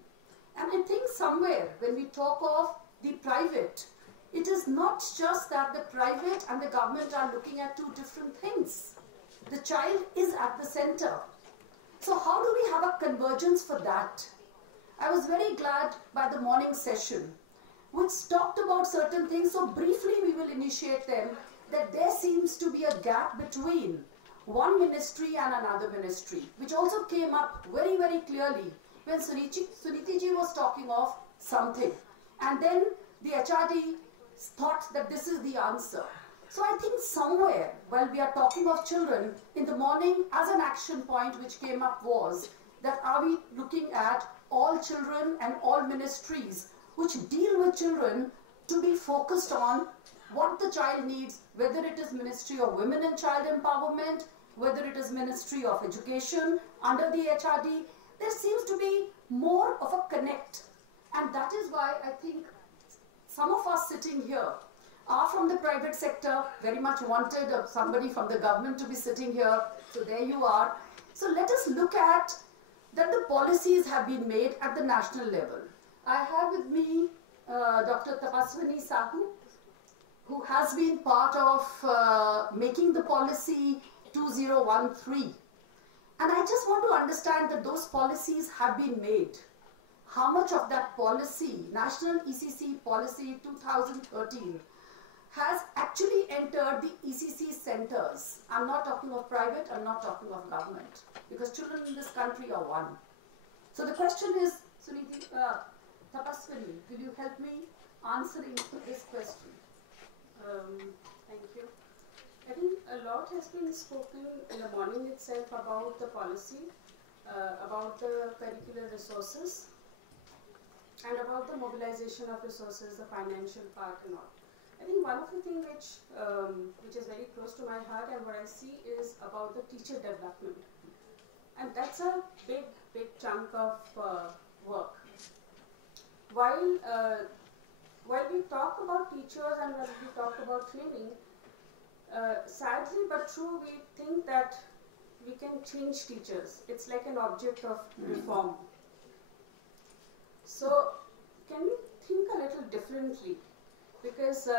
And I think somewhere when we talk of the private, it is not just that the private and the government are looking at two different things. The child is at the center. So how do we have a convergence for that? I was very glad by the morning session, which talked about certain things, so briefly we will initiate them, that there seems to be a gap between one ministry and another ministry, which also came up very, very clearly when Suniti ji was talking of something. And then the HRD thought that this is the answer. So I think somewhere, while we are talking of children, in the morning as an action point which came up was that are we looking at all children and all ministries which deal with children to be focused on what the child needs, whether it is Ministry of Women and Child Empowerment, whether it is Ministry of Education under the HRD, there seems to be more of a connect. And that is why I think some of us sitting here are from the private sector, very much wanted somebody from the government to be sitting here. So there you are. So let us look at that the policies have been made at the national level. I have with me Dr. Tapaswini Sahu, who has been part of making the policy 2013. And I just want to understand that those policies have been made. How much of that policy, National ECC Policy 2013, has actually entered the ECC centers. I'm not talking of private, I'm not talking of government, because children in this country are one. So the question is, Suniti, Tapaswini, will you help me answering this question? Thank you. I think a lot has been spoken in the morning itself about the policy, about the curricular resources, and about the mobilization of resources, the financial part and all. I think one of the things which is very close to my heart and what I see is about the teacher development. And that's a big chunk of work. While we talk about teachers and when we talk about training, sadly but true, we think that we can change teachers. It's like an object of reform. So can we think a little differently? Because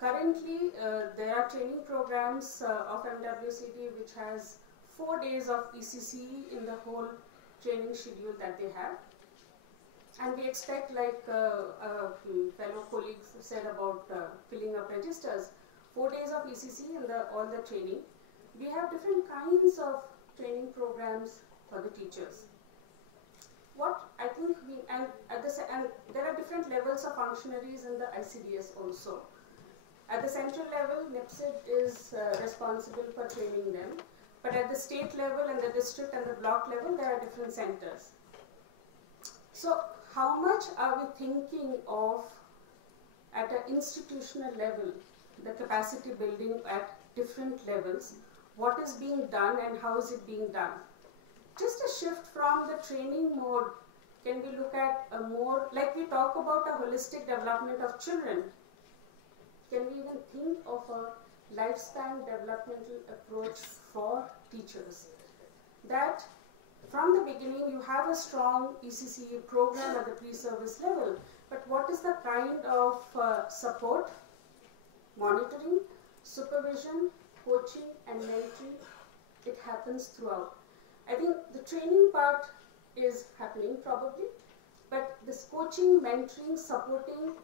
currently there are training programs of MWCD which has 4 days of ECCE in the whole training schedule that they have. And we expect, like fellow colleagues said about filling up registers, 4 days of ECCE and all the training. We have different kinds of training programs for the teachers. What I think and there are different levels of functionaries in the ICDS also. At the central level, NIPSID is responsible for training them. But at the state level and the district and the block level, there are different centers. So how much are we thinking of at an institutional level, the capacity building at different levels, what is being done and how is it being done? Just a shift from the training mode, can we look at a more, like we talk about a holistic development of children, can we even think of a lifespan developmental approach for teachers? That from the beginning you have a strong ECCE program at the pre-service level, but what is the kind of support, monitoring, supervision, coaching and mentoring? It happens throughout. I think the training part is happening probably, but this coaching, mentoring, supporting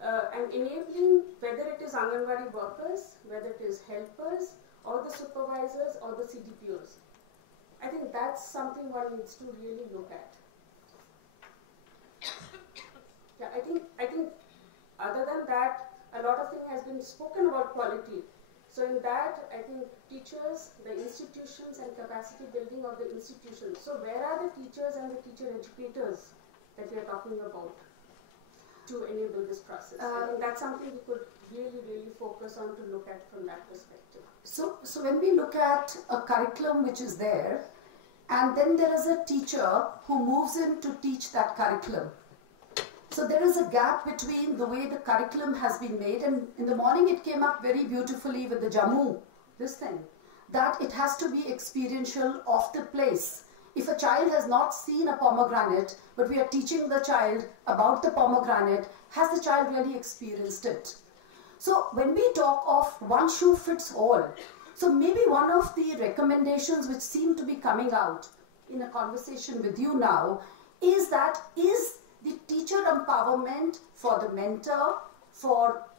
and enabling, whether it is Anganwadi workers, whether it is helpers or the supervisors or the CDPOs, I think that's something one needs to really look at. Yeah, I think other than that, a lot of things has been spoken about quality. So in that, I think teachers, the institutions and capacity building of the institutions. So where are the teachers and the teacher educators that we are talking about to enable this process? I think that's something we could really focus on to look at from that perspective. So when we look at a curriculum which is there, and then there is a teacher who moves in to teach that curriculum. So there is a gap between the way the curriculum has been made, and in the morning it came up very beautifully with the Jammu, this thing, that it has to be experiential of the place. If a child has not seen a pomegranate, but we are teaching the child about the pomegranate, has the child really experienced it? So when we talk of one shoe fits all, so maybe one of the recommendations which seem to be coming out in a conversation with you now is the teacher empowerment for the mentor,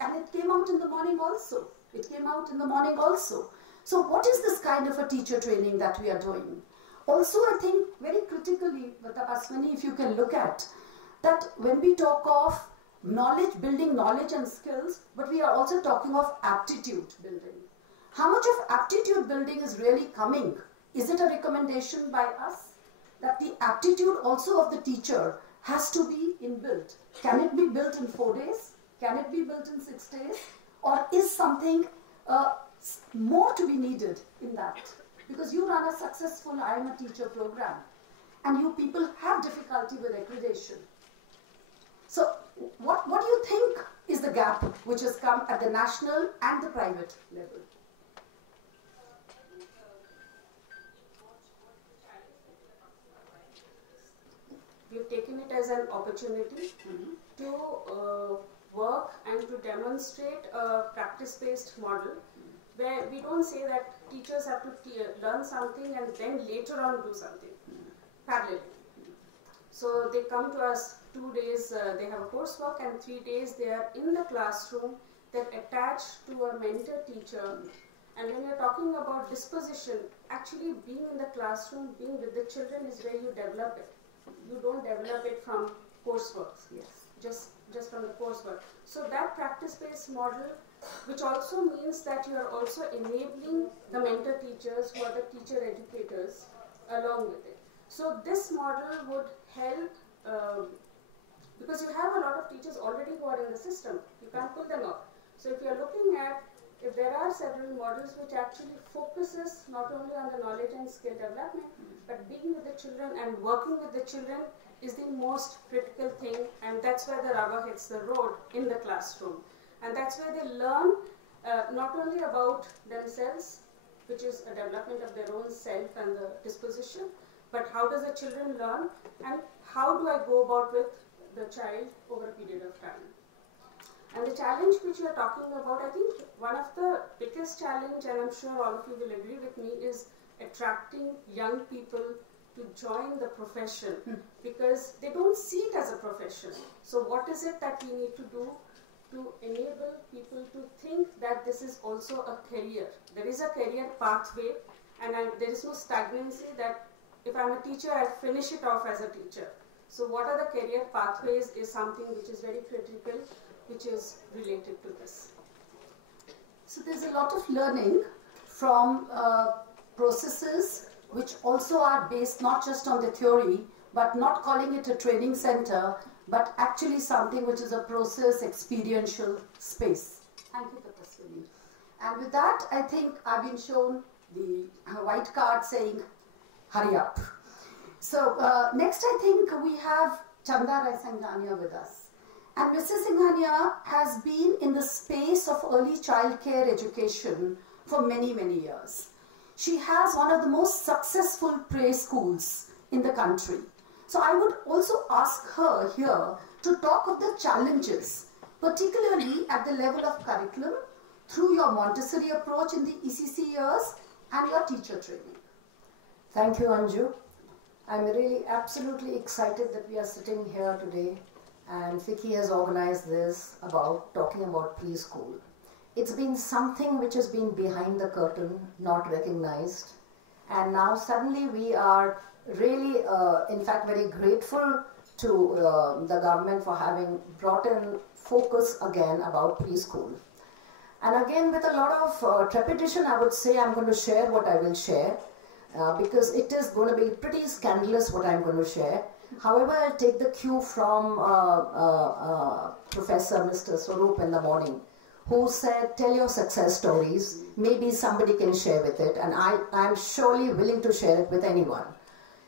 and it came out in the morning also. So what is this kind of a teacher training that we are doing? Also, I think very critically, Tapaswini, if you can look at that when we talk of knowledge, building knowledge and skills, but we are also talking of aptitude building. How much of aptitude building is really coming? Is it a recommendation by us that the aptitude also of the teacher has to be inbuilt? Can it be built in 4 days? Can it be built in 6 days? Or is something more to be needed in that? Because you run a successful I Am a Teacher program and you people have difficulty with accreditation. So what do you think is the gap which has come at the national and the private level? We've taken it as an opportunity to work and to demonstrate a practice-based model where we don't say that teachers have to learn something and then later on do something parallel. So they come to us 2 days, they have a coursework, and 3 days they are in the classroom they're attached to a mentor teacher. And when you're talking about disposition, actually being in the classroom, being with the children is where you develop it. You don't develop it from coursework. Yes. Just from the coursework. So that practice-based model, which also means that you are also enabling the mentor teachers who are the teacher educators along with it. So this model would help, because you have a lot of teachers already who are in the system. You can't pull them out. So if you're looking at, if there are several models which actually focuses not only on the knowledge and skill development, but being with the children and working with the children is the most critical thing, and that's where the rubber hits the road in the classroom. And that's where they learn not only about themselves, which is a development of their own self and the disposition, but how does the children learn and how do I go about with the child over a period of time. And the challenge which you are talking about, I think one of the biggest challenge, and I'm sure all of you will agree with me, is attracting young people to join the profession because they don't see it as a profession. So what is it that we need to do to enable people to think that this is also a career? There is a career pathway, and there is no stagnancy that if I'm a teacher, I finish it off as a teacher. So what are the career pathways is something which is very critical, which is related to this. So there's a lot of learning from processes which also are based not just on the theory, but not calling it a training center, but actually something which is a process experiential space. Thank you, Tapaswini. And with that, I think I've been shown the white card saying, hurry up. So next I think we have Chanda Rai Singhania with us. And Mrs. Singhania has been in the space of early child care education for many, many years. She has one of the most successful preschools in the country. So I would also ask her here to talk of the challenges, particularly at the level of curriculum, through your Montessori approach in the ECC years and your teacher training. Thank you, Anju. I'm really absolutely excited that we are sitting here today and FICCI has organized this about talking about preschool. It's been something which has been behind the curtain, not recognized, and now suddenly we are really, in fact, very grateful to the government for having brought in focus again about preschool. And again, with a lot of trepidation, I would say I'm going to share what I will share, because it is going to be pretty scandalous what I'm going to share. However, I'll take the cue from Professor Mr. Swaroop in the morning, who said, tell your success stories, maybe somebody can share with it, and I'm surely willing to share it with anyone.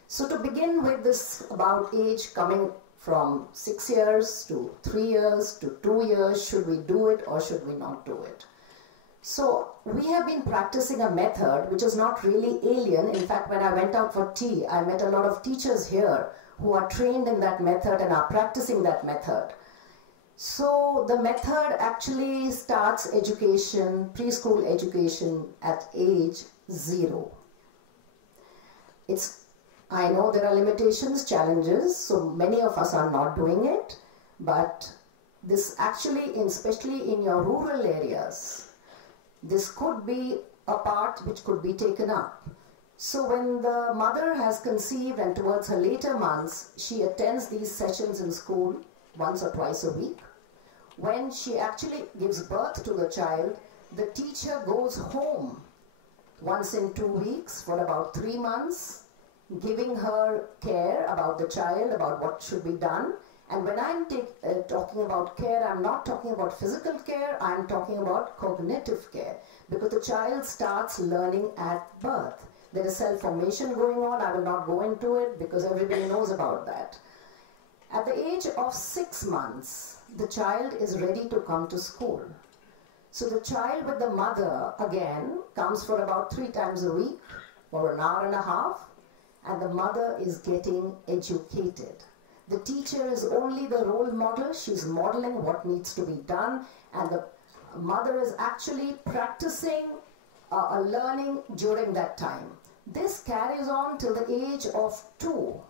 So to begin with this about age coming from 6 years to 3 years to 2 years, should we do it or should we not do it? So we have been practicing a method which is not really alien. In fact, when I went out for tea, I met a lot of teachers here who are trained in that method and are practicing that method. So the method actually starts education, preschool education at age 0. I know there are limitations, challenges, so many of us are not doing it, but this actually, especially in your rural areas, this could be a part which could be taken up. So when the mother has conceived and towards her later months, she attends these sessions in school once or twice a week. When she actually gives birth to the child, the teacher goes home once in 2 weeks for about 3 months, giving her care about the child, about what should be done. And when I'm talking about care, I'm not talking about physical care, I'm talking about cognitive care, because the child starts learning at birth. There is self-formation going on. I will not go into it because everybody knows about that. At the age of 6 months, the child is ready to come to school. So the child with the mother, again, comes for about 3 times a week for an hour and a half, and the mother is getting educated. The teacher is only the role model. She's modeling what needs to be done, and the mother is actually practicing a learning during that time. This carries on till the age of 2.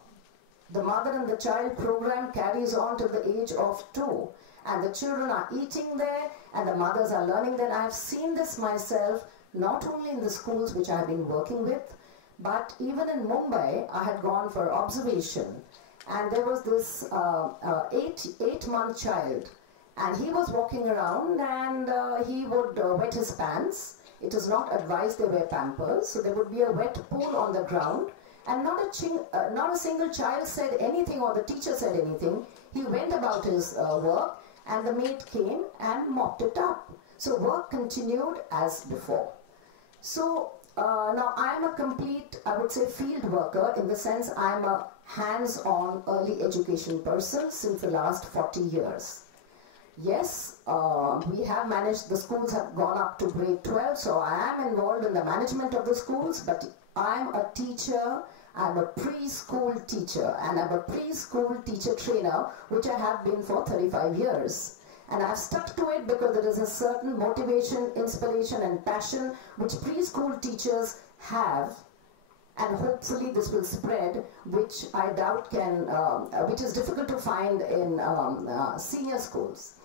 The mother and the child program carries on till the age of 2, and the children are eating there and the mothers are learning there. I have seen this myself, not only in the schools which I have been working with, but even in Mumbai. I had gone for observation, and there was this 8-month child, and he was walking around, and he would wet his pants. It is not advised they wear pampers, so there would be a wet pool on the ground, and not a single child said anything, or the teacher said anything. He went about his work, and the maid came and mopped it up. So work continued as before. So now I am a complete, I would say, field worker, in the sense I am a hands-on early education person since the last 40 years. Yes, we have managed, the schools have gone up to grade 12, so I am involved in the management of the schools, but I am a teacher, I am a preschool teacher, and I am a preschool teacher trainer, which I have been for 35 years. And I have stuck to it because there is a certain motivation, inspiration and passion which preschool teachers have, and hopefully this will spread, which I doubt can, which is difficult to find in senior schools.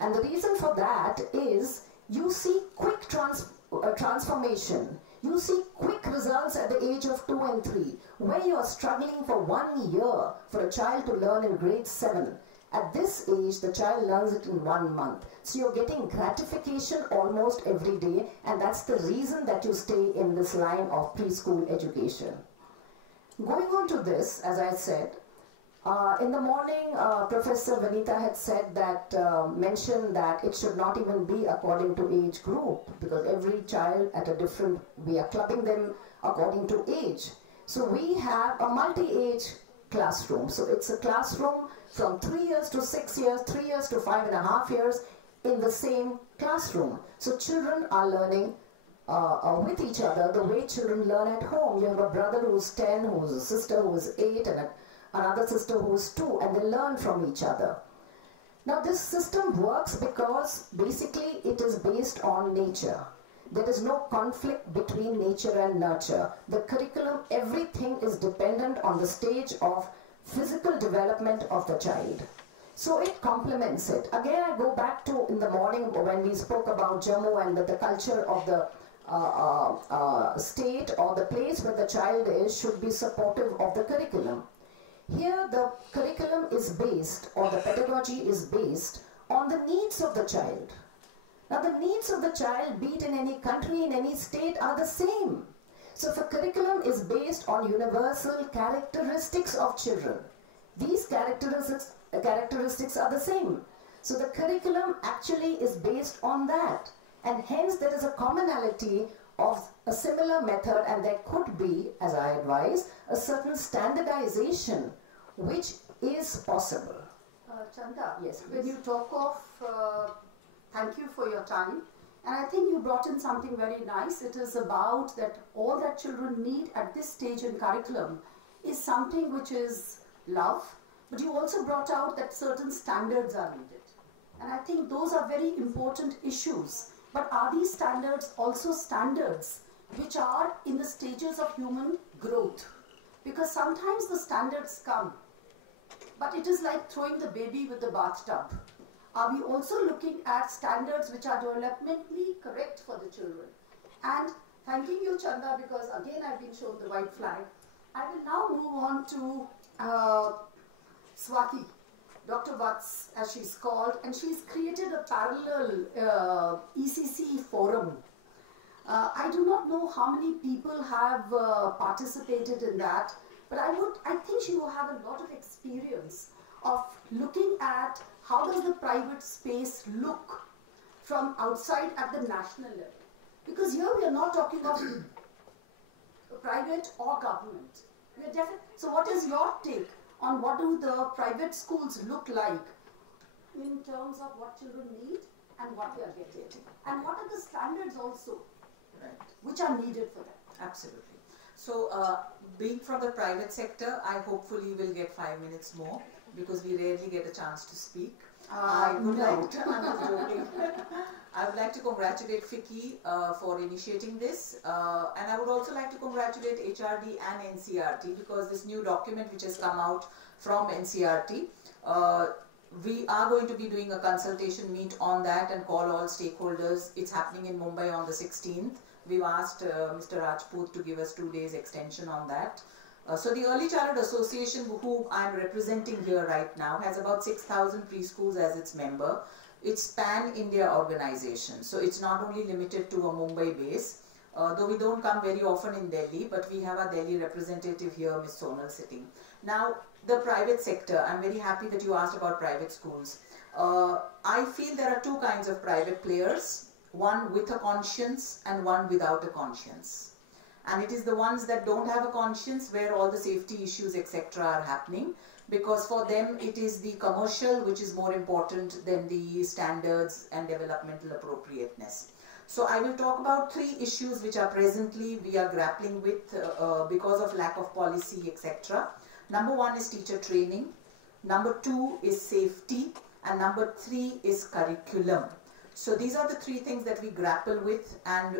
And the reason for that is you see quick transformation. You see quick results at the age of 2 and 3, where you are struggling for 1 year for a child to learn in grade 7. At this age, the child learns it in 1 month. So you're getting gratification almost every day, and that's the reason that you stay in this line of preschool education. Going on to this, as I said, in the morning, Professor Vanita had said that, mentioned that it should not even be according to age group, because every child at a different, we are clubbing them according to age. So we have a multi-age classroom. So it's a classroom from 3 years to 6 years, 3 years to 5.5 years in the same classroom. So children are learning with each other the way children learn at home. You have a brother who's 10, who's a sister who's 8, and another sister who's 2, and they learn from each other. Now this system works because basically it is based on nature. There is no conflict between nature and nurture. The curriculum, everything is dependent on the stage of physical development of the child. So it complements it. Again, I go back to in the morning when we spoke about Jammu and the culture of the state or the place where the child is should be supportive of the curriculum. Here the curriculum is based, or the pedagogy is based on the needs of the child. Now the needs of the child, be it in any country, in any state, are the same. So if a curriculum is based on universal characteristics of children, these characteristics are the same. So the curriculum actually is based on that. And hence there is a commonality of a similar method, and there could be, as I advise, a certain standardization which is possible. Chanda, yes, when you talk of, thank you for your time, and I think you brought in something very nice. It is about that all that children need at this stage in curriculum is something which is love, but you also brought out that certain standards are needed. And I think those are very important issues. But are these standards also standards which are in the stages of human growth? Because sometimes the standards come, but it is like throwing the baby with the bathtub. Are we also looking at standards which are developmentally correct for the children? And thanking you, Chanda, because again I've been shown the white flag. I will now move on to Swati, Dr. Vats, as she's called, and she's created a parallel ECC forum. I do not know how many people have participated in that, but I think she will have a lot of experience of looking at how does the private space look from outside at the national level. Because here we are not talking of private or government. We are so what is your take on what do the private schools look like in terms of what children need and what they are getting? And what are the standards also, right, which are needed for them? Absolutely. So being from the private sector, I hopefully will get 5 minutes more. because we rarely get a chance to speak. I would like to, I'm just joking. I would like to congratulate FICCI for initiating this, and I would also like to congratulate HRD and NCERT, because this new document which has come out from NCERT, we are going to be doing a consultation meet on that and call all stakeholders. It's happening in Mumbai on the 16th. We've asked Mr. Rajput to give us 2 days extension on that. So the Early Childhood Association, who I'm representing here right now, has about 6,000 preschools as its member. It's pan-India organization, so it's not only limited to a Mumbai base. Though we don't come very often in Delhi, but we have our Delhi representative here, Ms. Sonal, sitting. Now, the private sector, I'm very happy that you asked about private schools. I feel there are 2 kinds of private players, one with a conscience and one without a conscience. And it is the ones that don't have a conscience where all the safety issues, etc. are happening, because for them it is the commercial which is more important than the standards and developmental appropriateness. So I will talk about 3 issues which are presently we are grappling with because of lack of policy, etc. Number 1 is teacher training, number 2 is safety, and number 3 is curriculum. So these are the 3 things that we grapple with, and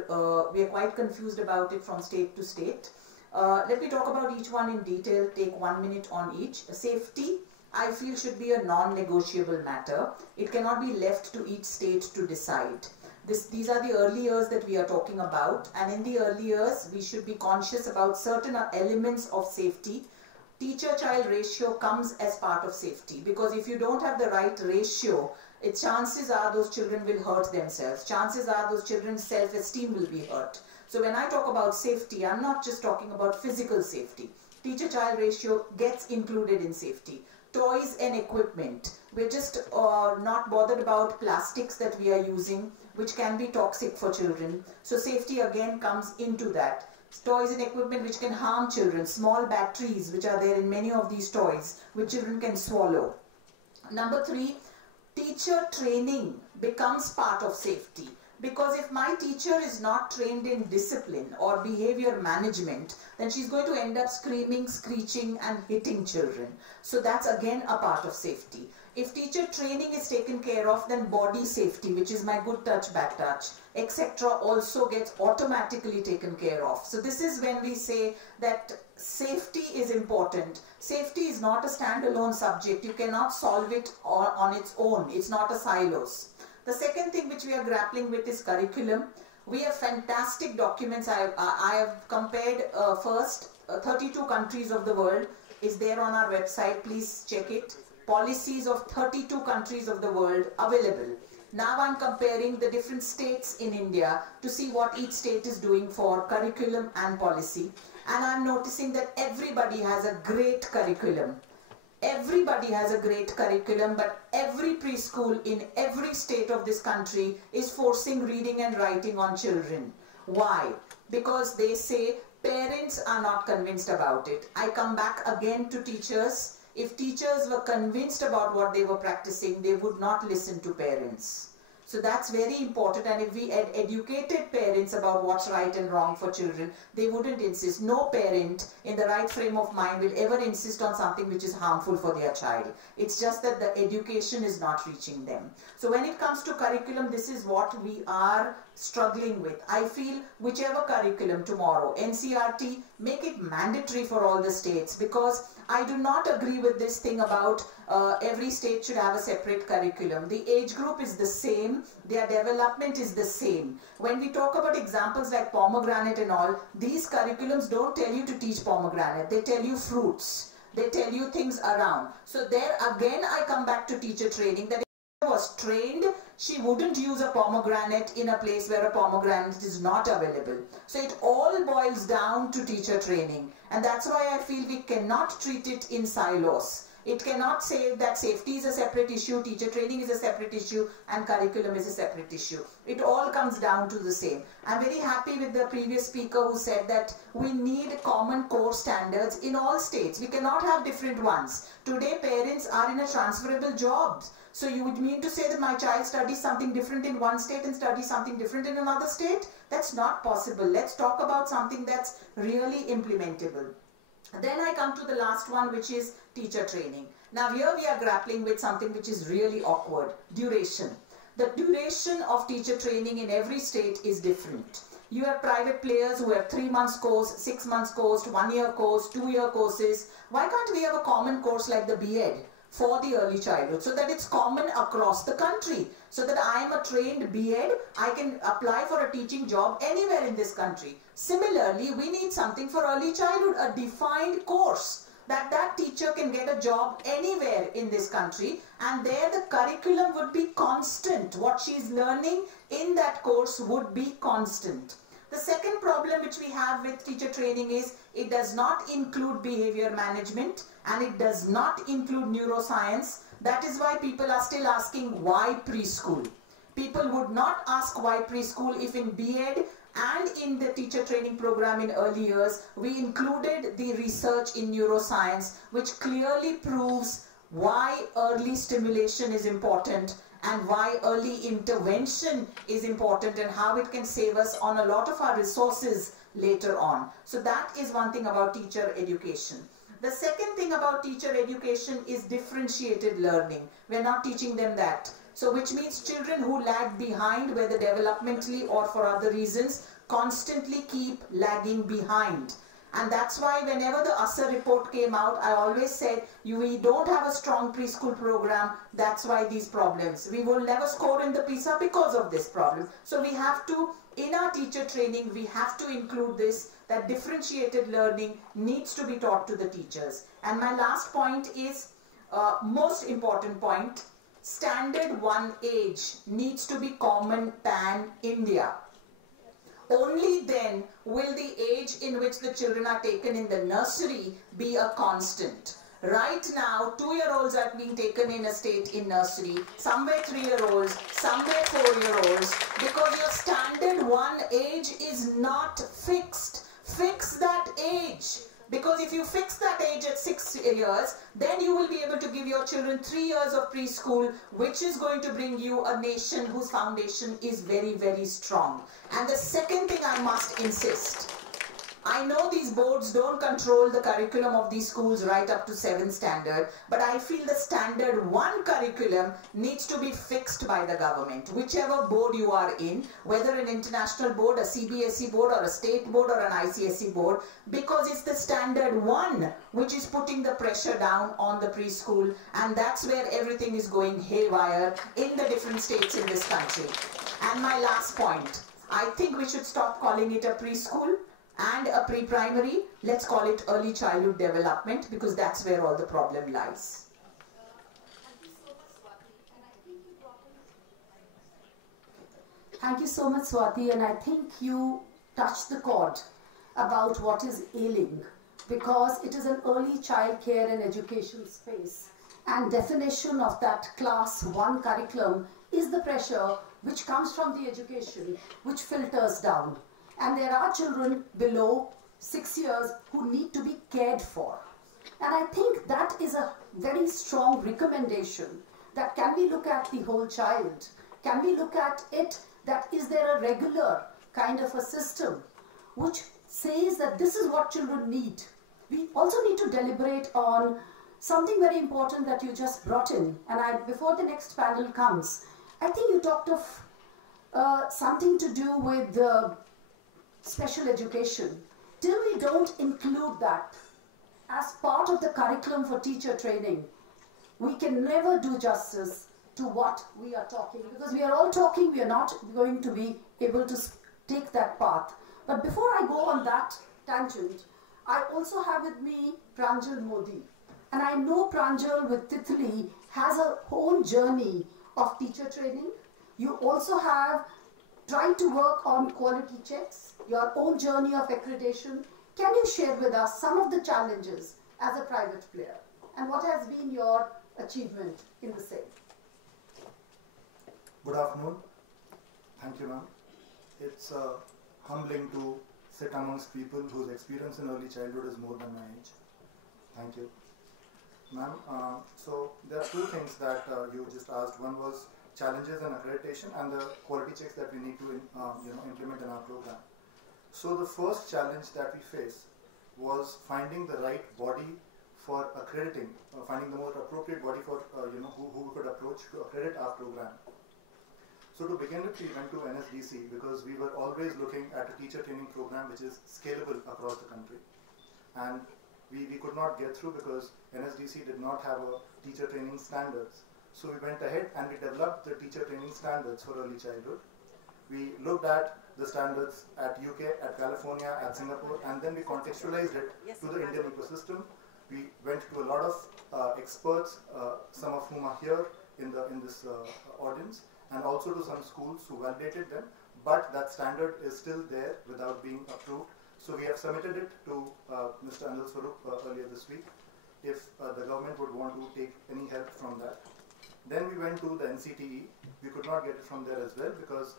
we are quite confused about it from state to state. Let me talk about each one in detail, take 1 minute on each. Safety, I feel, should be a non-negotiable matter. It cannot be left to each state to decide. These are the early years that we are talking about, and in the early years we should be conscious about certain elements of safety. Teacher-child ratio comes as part of safety, because if you don't have the right ratio, chances are those children will hurt themselves. Chances are those children's self-esteem will be hurt. So when I talk about safety, I'm not just talking about physical safety. Teacher-child ratio gets included in safety. Toys and equipment. We're just not bothered about plastics that we are using, which can be toxic for children. So safety again comes into that. Toys and equipment which can harm children. Small batteries which are there in many of these toys, which children can swallow. Number 3, teacher training becomes part of safety. Because if my teacher is not trained in discipline or behavior management, then she's going to end up screaming, screeching and hitting children. So that's again a part of safety. If teacher training is taken care of, then body safety, which is my good touch, bad touch, etc. also gets automatically taken care of. So this is when we say that safety is important. Safety is not a standalone subject. You cannot solve it on its own. It's not a silos. The second thing which we are grappling with is curriculum. We have fantastic documents. I have compared first 32 countries of the world is there on our website. Please check it. Policies of 32 countries of the world available. Now I'm comparing the different states in India to see what each state is doing for curriculum and policy. And I'm noticing that everybody has a great curriculum. Everybody has a great curriculum, but every preschool in every state of this country is forcing reading and writing on children. Why? Because they say parents are not convinced about it. I come back again to teachers. If teachers were convinced about what they were practicing, they would not listen to parents. So that's very important, and if we had educated parents about what's right and wrong for children, they wouldn't insist. No parent in the right frame of mind will ever insist on something which is harmful for their child. It's just that the education is not reaching them. So when it comes to curriculum, this is what we are struggling with. I feel whichever curriculum tomorrow, NCERT, make it mandatory for all the states, because I do not agree with this thing about every state should have a separate curriculum. The age group is the same, their development is the same. When we talk about examples like pomegranate and all, these curriculums don't tell you to teach pomegranate, they tell you fruits, they tell you things around. So there again I come back to teacher training, that if she was trained, she wouldn't use a pomegranate in a place where a pomegranate is not available. So it all boils down to teacher training, and that's why I feel we cannot treat it in silos. It cannot say that safety is a separate issue, teacher training is a separate issue, and curriculum is a separate issue. It all comes down to the same. I'm very happy with the previous speaker who said that we need common core standards in all states. We cannot have different ones. Today parents are in a transferable jobs. So you would mean to say that my child studies something different in one state and studies something different in another state? That's not possible. Let's talk about something that's really implementable. Then I come to the last one, which is teacher training. Now here we are grappling with something which is really awkward, duration. The duration of teacher training in every state is different. You have private players who have 3 months course, 6 months course, 1 year course, 2 year courses. Why can't we have a common course like the B.Ed for the early childhood, so that it's common across the country, so that I am a trained B.Ed, I can apply for a teaching job anywhere in this country. Similarly, we need something for early childhood, a defined course, that teacher can get a job anywhere in this country, and there the curriculum would be constant. What she is learning in that course would be constant. The second problem which we have with teacher training is it does not include behavior management and it does not include neuroscience. That is why people are still asking why preschool. People would not ask why preschool if in B.Ed and in the teacher training program in early years we included the research in neuroscience which clearly proves why early stimulation is important and why early intervention is important and how it can save us on a lot of our resources later on. So that is one thing about teacher education. The second thing about teacher education is differentiated learning. We are not teaching them that. So which means children who lag behind, whether developmentally or for other reasons, constantly keep lagging behind. And that's why whenever the ASSA report came out, I always said, we don't have a strong preschool program, that's why these problems. We will never score in the PISA because of this problem. So we have to, in our teacher training, we have to include this, that differentiated learning needs to be taught to the teachers. And my last point is, most important point, standard 1 age needs to be common pan-India. Only then will the age in which the children are taken in the nursery be a constant. Right now, 2-year-olds are being taken in a state in nursery, somewhere 3-year-olds, somewhere 4-year-olds, because your standard 1 age is not fixed. Fix that age. Because if you fix that age at 6 years, then you will be able to give your children 3 years of preschool, which is going to bring you a nation whose foundation is very, very strong. And the second thing I must insist, I know these boards don't control the curriculum of these schools right up to 7th standard, but I feel the standard 1 curriculum needs to be fixed by the government, whichever board you are in, whether an international board, a CBSE board or a state board or an ICSE board, because it's the standard 1 which is putting the pressure down on the preschool, and that's where everything is going haywire in the different states in this country. And my last point, I think we should stop calling it a preschool and a pre-primary. Let's call it early childhood development, because that's where all the problem lies. Thank you so much, Swati, and I think you touched the chord about what is ailing, because it is an early child care and education space, and definition of that class 1 curriculum is the pressure which comes from the education, which filters down. And there are children below 6 years who need to be cared for. And I think that is a very strong recommendation, that can we look at the whole child? Can we look at it that is there a regular kind of a system which says that this is what children need? We also need to deliberate on something very important that you just brought in. And before the next panel comes, I think you talked of something to do with special education. Till we don't include that as part of the curriculum for teacher training, we can never do justice to what we are talking, because we are all talking, we are not going to be able to take that path. But before I go on that tangent, I also have with me Pranjal Modi, and I know Pranjal with Titli has a whole journey of teacher training. You also have tried to work on quality checks, your own journey of accreditation. Can you share with us some of the challenges as a private player, and what has been your achievement in the same? Good afternoon. Thank you, ma'am. It's humbling to sit amongst people whose experience in early childhood is more than my age. Thank you. Ma'am, so there are 2 things that you just asked. One was challenges in accreditation and the quality checks that we need to implement in our program. So the first challenge that we faced was finding the right body for accrediting, finding the more appropriate body for who we could approach to accredit our program. So to begin with, we went to NSDC because we were always looking at a teacher training program which is scalable across the country, and we could not get through because NSDC did not have a teacher training standards. So we went ahead and we developed the teacher training standards for early childhood. We looked at the standards at UK, at California, at Singapore, and then we contextualized it to the Indian ecosystem. We went to a lot of experts, some of whom are here in this audience, and also to some schools who validated them, but that standard is still there without being approved. So we have submitted it to Mr. Anil Swarup earlier this week, if the government would want to take any help from that. Then we went to the NCTE. We could not get it from there as well because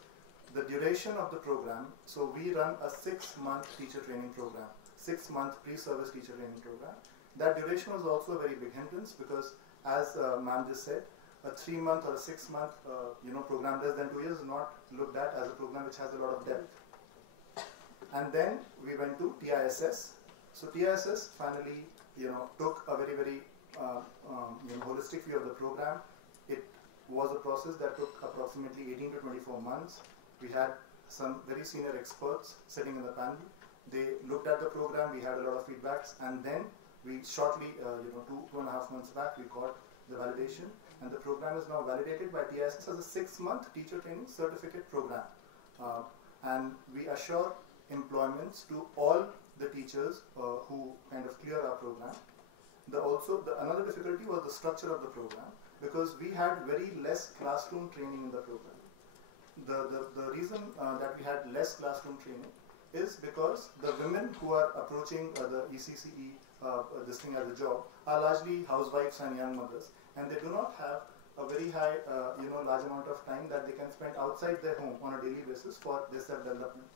the duration of the program, so we run a 6-month teacher training program, 6-month pre-service teacher training program. That duration was also a very big hindrance because, as ma'am just said, a 3-month or a 6-month program less than 2 years is not looked at as a program which has a lot of depth. And then we went to TISS. So TISS finally took a very holistic view of the program. It was a process that took approximately 18 to 24 months. We had some very senior experts sitting in the panel. They looked at the program, we had a lot of feedbacks, and then we shortly, 2.5 months back, we got the validation, and the program is now validated by TISS as a 6-month teacher training certificate program. And we assure employments to all the teachers who kind of clear our program. Another difficulty was the structure of the program, because we had very less classroom training in the program. The reason that we had less classroom training is because the women who are approaching the ECCE this thing as a job are largely housewives and young mothers, and they do not have a very high large amount of time that they can spend outside their home on a daily basis for their self-development.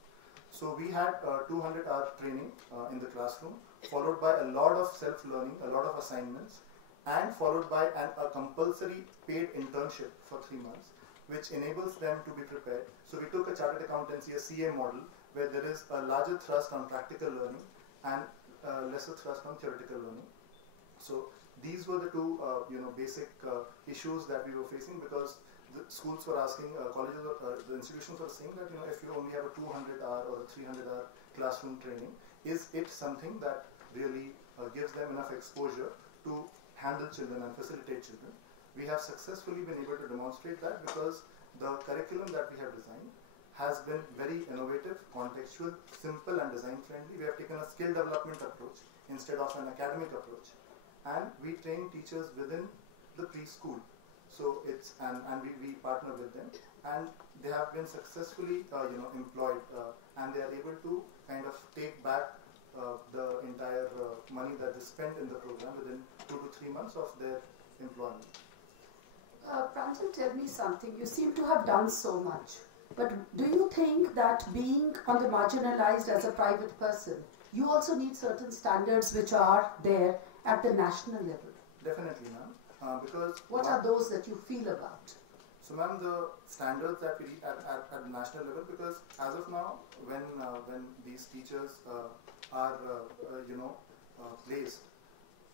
So we had 200-hour training in the classroom, followed by a lot of self-learning, a lot of assignments, and followed by a compulsory paid internship for 3 months, which enables them to be prepared. So we took a chartered accountancy, a CA model, where there is a larger thrust on practical learning and lesser thrust on theoretical learning. So these were the two basic issues that we were facing, because the schools were asking, colleges, the institutions were saying that if you only have a 200-hour or a 300-hour classroom training, is it something that really gives them enough exposure to handle children and facilitate children? We have successfully been able to demonstrate that, because the curriculum that we have designed has been very innovative, contextual, simple and design friendly. We have taken a skill development approach instead of an academic approach, and we train teachers within the preschool. So it's and we partner with them, and they have been successfully employed, and they are able to kind of take back the entire money that they spent in the program within 2 to 3 months of their employment. Pranjal, tell me something. You seem to have done so much, but do you think that being on the marginalized as a private person, you also need certain standards which are there at the national level? Definitely, ma'am. Because what are those that you feel about? So, ma'am, the standards that we at the national level, because as of now, when these teachers are placed,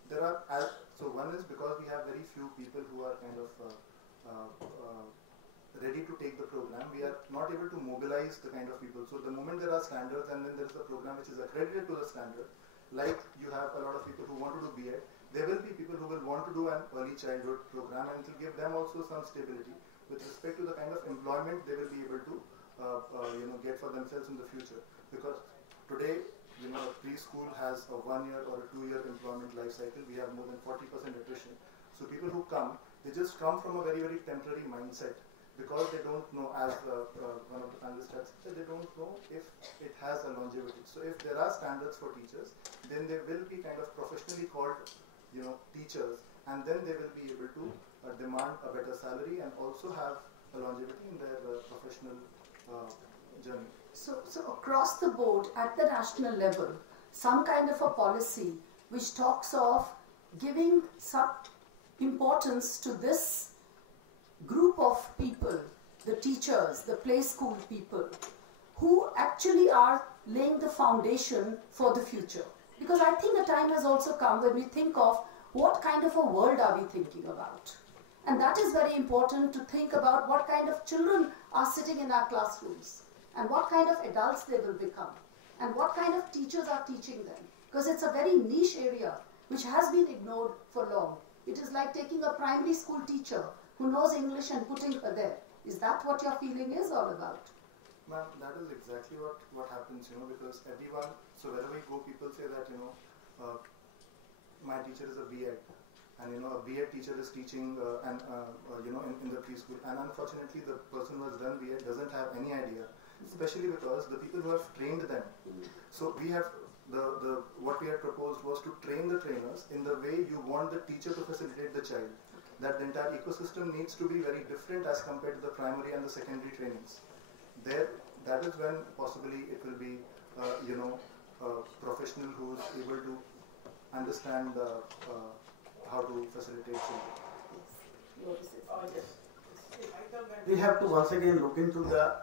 there are so one is because we have very few people who are kind of ready to take the program. We are not able to mobilize the kind of people. So the moment there are standards, and then there is a program which is accredited to the standard, like you have a lot of people who want to do BEd, there will be people who will want to do an early childhood program, and it will give them also some stability with respect to the kind of employment they will be able to get for themselves in the future. Because today, preschool has a 1-year or a 2-year employment life cycle. We have more than 40% attrition. So people who come, they just come from a very temporary mindset, because they don't know, as one of the panelists has said, they don't know if it has a longevity. So if there are standards for teachers, then they will be kind of professionally called teachers, and then they will be able to demand a better salary and also have a longevity in their professional journey. So across the board, at the national level, some kind of a policy which talks of giving some importance to this group of people, the teachers, the play school people, who actually are laying the foundation for the future. Because I think the time has also come when we think of what kind of a world are we thinking about? And that is very important to think about what kind of children are sitting in our classrooms and what kind of adults they will become and what kind of teachers are teaching them. Because it's a very niche area which has been ignored for long. It is like taking a primary school teacher who knows English and putting her there. Is that what your feeling is all about? Ma'am, that is exactly what happens, because everyone, so wherever we go, people say that, my teacher is a B.Ed. And a B.Ed teacher is teaching in the preschool, and unfortunately the person who has done B.Ed doesn't have any idea, especially because the people who have trained them. So we have what we had proposed was to train the trainers in the way you want the teacher to facilitate the child. That the entire ecosystem needs to be very different as compared to the primary and the secondary trainings. That is when possibly it will be a professional who is able to understand how to facilitate children. We have to once again look into the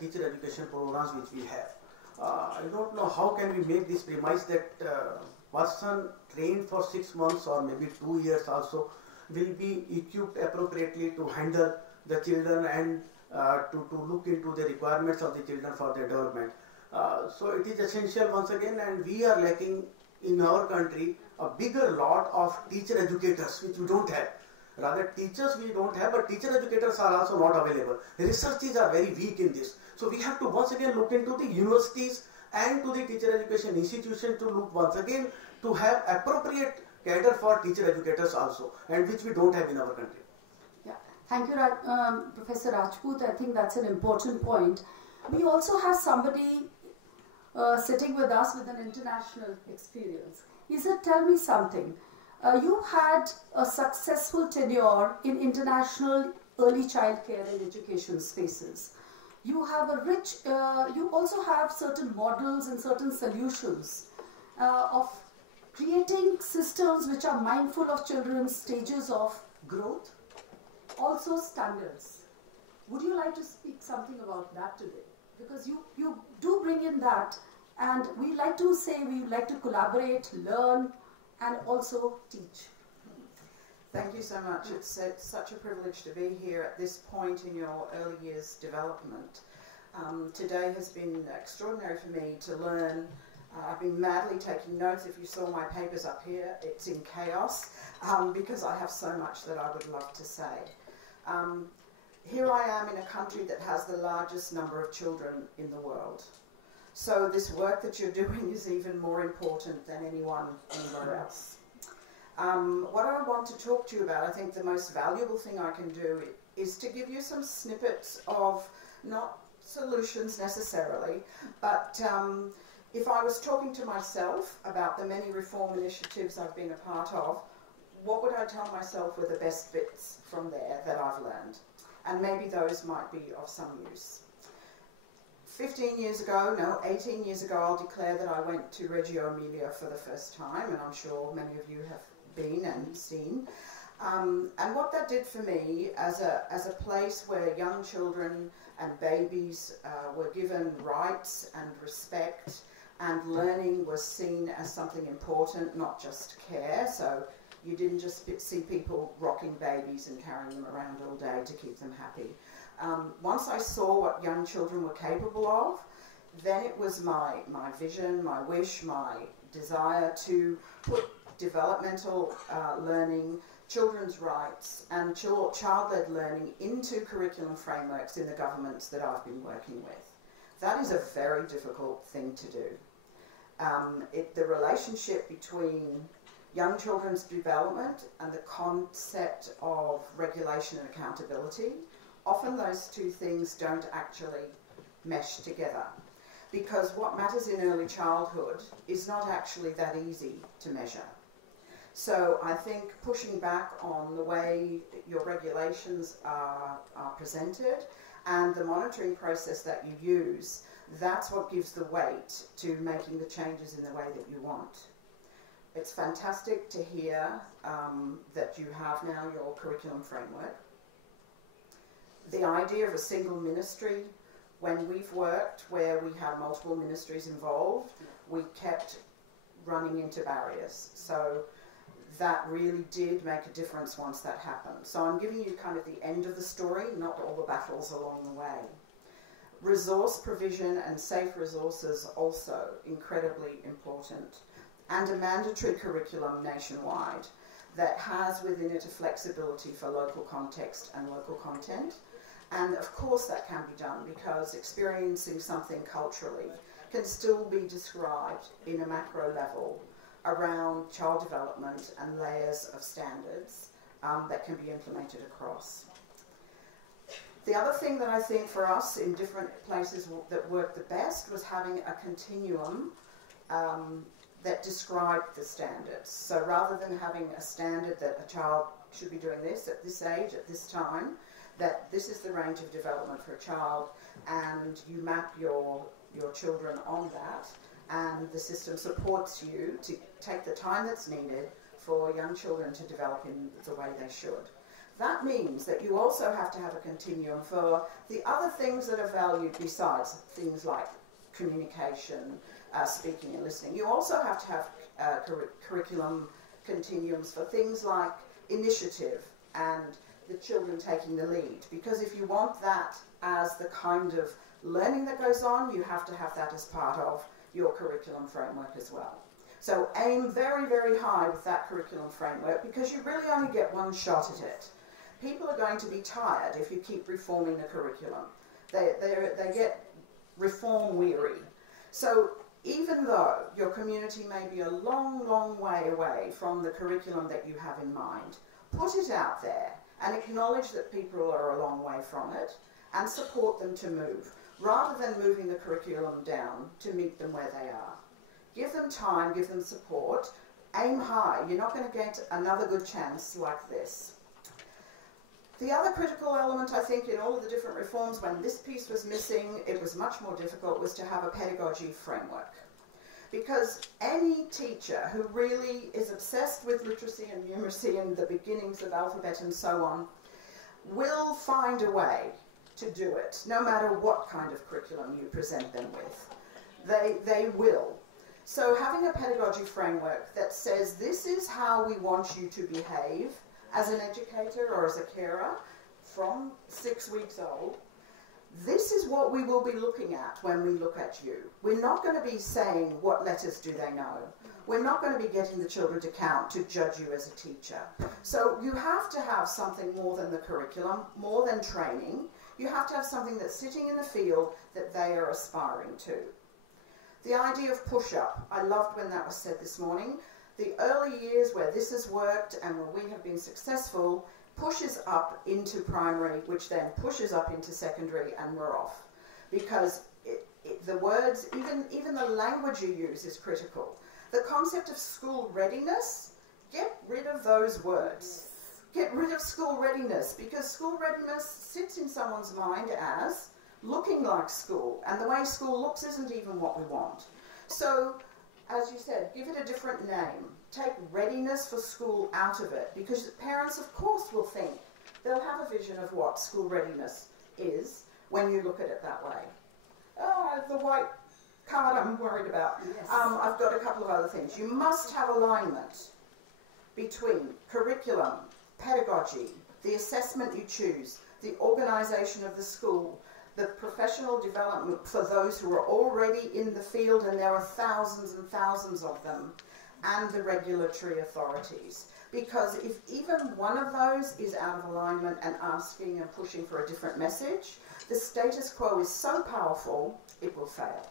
teacher education programs which we have. I don't know how can we make this premise that person trained for 6 months or maybe 2 years also will be equipped appropriately to handle the children and to look into the requirements of the children for their development. So it is essential once again, and we are lacking in our country a bigger lot of teacher educators which we don't have. Rather, teachers we don't have, but teacher educators are also not available. Researches are very weak in this. So we have to once again look into the universities and to the teacher education institution to look once again to have appropriate cadre for teacher educators also, and which we don't have in our country. Yeah, thank you, Professor Rajput. I think that's an important point. We also have somebody sitting with us with an international experience. He said, tell me something. You had a successful tenure in international early child care and education spaces. You have a rich, you also have certain models and certain solutions of creating systems which are mindful of children's stages of growth, also standards. Would you like to speak something about that today? Because you do bring in that, and we like to say we like to collaborate, learn, and also teach. Thank you so much. It's such a privilege to be here at this point in your early years development. Today has been extraordinary for me to learn. I've been madly taking notes. If you saw my papers up here, it's in chaos because I have so much that I would love to say. Here I am in a country that has the largest number of children in the world. So this work that you're doing is even more important than anyone anywhere else. What I want to talk to you about, I think the most valuable thing I can do is to give you some snippets of, not solutions necessarily, but if I was talking to myself about the many reform initiatives I've been a part of, what would I tell myself were the best bits from there that I've learned? And maybe those might be of some use. 18 years ago, I'll declare that I went to Reggio Emilia for the first time, and I'm sure many of you have been and seen. And what that did for me as a place where young children and babies were given rights and respect, and learning was seen as something important, not just care. So you didn't just see people rocking babies and carrying them around all day to keep them happy. Once I saw what young children were capable of, then it was my vision, my wish, my desire to put developmental learning, children's rights and child-led learning into curriculum frameworks in the governments that I've been working with. That is a very difficult thing to do. The relationship between young children's development and the concept of regulation and accountability, often those two things don't actually mesh together, because what matters in early childhood is not actually that easy to measure. So I think pushing back on the way your regulations are presented and the monitoring process that you use, that's what gives the weight to making the changes in the way that you want. It's fantastic to hear that you have now your curriculum framework. The idea of a single ministry, when we've worked where we have multiple ministries involved, we kept running into barriers. So that really did make a difference once that happened. So I'm giving you kind of the end of the story, not all the battles along the way. Resource provision and safe resources also incredibly important, and a mandatory curriculum nationwide that has within it a flexibility for local context and local content. And of course that can be done because experiencing something culturally can still be described in a macro level around child development and layers of standards that can be implemented across. The other thing that I think for us in different places that worked the best was having a continuum that described the standards. So rather than having a standard that a child should be doing this at this age, at this time, that this is the range of development for a child, and you map your children on that, and the system supports you to take the time that's needed for young children to develop in the way they should. That means that you also have to have a continuum for the other things that are valued besides things like communication, speaking and listening. You also have to have curriculum continuums for things like initiative and the children taking the lead. Because if you want that as the kind of learning that goes on, you have to have that as part of your curriculum framework as well. So aim very, very high with that curriculum framework because you really only get one shot at it. People are going to be tired if you keep reforming the curriculum. They get reform weary. So even though your community may be a long, long way away from the curriculum that you have in mind, put it out there and acknowledge that people are a long way from it and support them to move, rather than moving the curriculum down to meet them where they are. Give them time, give them support, aim high. You're not going to get another good chance like this. The other critical element, I think, in all of the different reforms, when this piece was missing, it was much more difficult, was to have a pedagogy framework. Because any teacher who really is obsessed with literacy and numeracy and the beginnings of alphabet and so on will find a way to do it, no matter what kind of curriculum you present them with. They will. So having a pedagogy framework that says this is how we want you to behave as an educator or as a carer from 6 weeks old, this is what we will be looking at when we look at you. We're not going to be saying what letters do they know. We're not going to be getting the children to count to judge you as a teacher. So you have to have something more than the curriculum, more than training. You have to have something that's sitting in the field that they are aspiring to. The idea of push-up, I loved when that was said this morning. The early years where this has worked and where we have been successful pushes up into primary, which then pushes up into secondary, and we're off. Because the words, even the language you use is critical. The concept of school readiness, get rid of those words. Get rid of school readiness, because school readiness sits in someone's mind as looking like school, and the way school looks isn't even what we want. So, as you said, give it a different name. Take readiness for school out of it, because parents, of course, will think, they'll have a vision of what school readiness is when you look at it that way. Oh, the white card I'm worried about. Yes. I've got a couple of other things. You must have alignment between curriculum, pedagogy, the assessment you choose, the organisation of the school, the professional development for those who are already in the field, and there are thousands and thousands of them, and the regulatory authorities. Because if even one of those is out of alignment and asking and pushing for a different message, the status quo is so powerful, it will fail.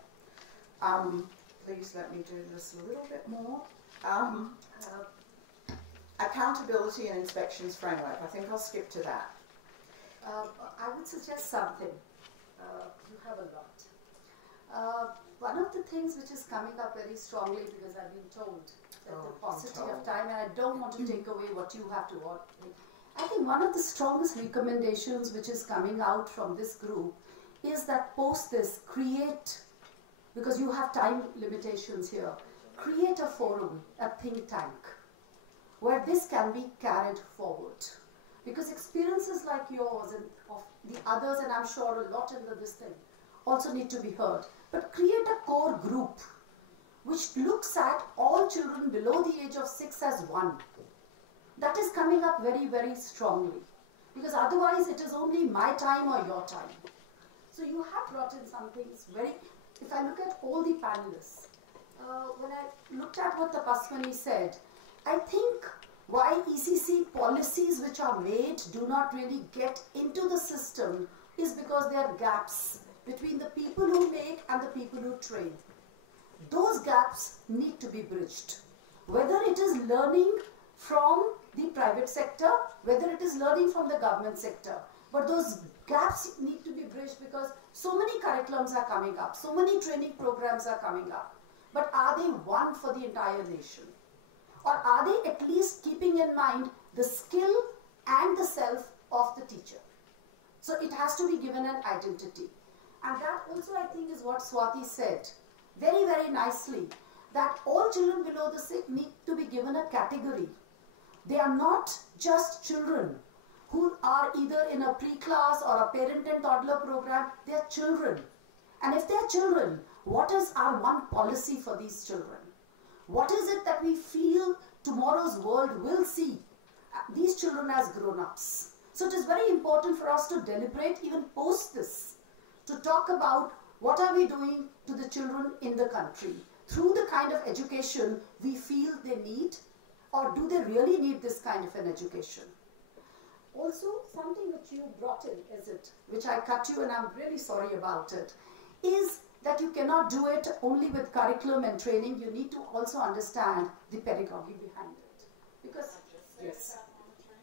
Please let me do this a little bit more. Accountability and inspections framework. I think I'll skip to that. I would suggest something. You have a lot. One of the things which is coming up very strongly, because I've been told that the paucity of time, and I don't want to take away what you have to watch. I think one of the strongest recommendations which is coming out from this group is that post this, create, because you have time limitations here, create a forum, a think tank, where this can be carried forward. Because experiences like yours and of the others, and I'm sure a lot in this thing, also need to be heard. But create a core group which looks at all children below the age of 6 as one. that is coming up very, very strongly. Because otherwise it is only my time or your time. So you have brought in some things very, if I look at all the panelists, when I looked at what Tapaswani said, I think why ECC policies which are made do not really get into the system is because there are gaps between the people who make and the people who train. Those gaps need to be bridged. Whether it is learning from the private sector, whether it is learning from the government sector, but those gaps need to be bridged because so many curriculums are coming up, so many training programs are coming up. But are they one for the entire nation? Or are they at least keeping in mind the skill and the self of the teacher? So it has to be given an identity. And that also I think is what Swati said very, very nicely, that all children below the 6 need to be given a category. They are not just children who are either in a pre-class or a parent and toddler program. They are children. And if they are children, what is our one policy for these children? What is it that we feel tomorrow's world will see these children as grown-ups? So it is very important for us to deliberate even post this, to talk about what are we doing to the children in the country through the kind of education we feel they need, or do they really need this kind of an education? Also, something which you brought in, is it, which I cut you and I'm really sorry about it, is that you cannot do it only with curriculum and training. You need to also understand the pedagogy behind it. Because, yes,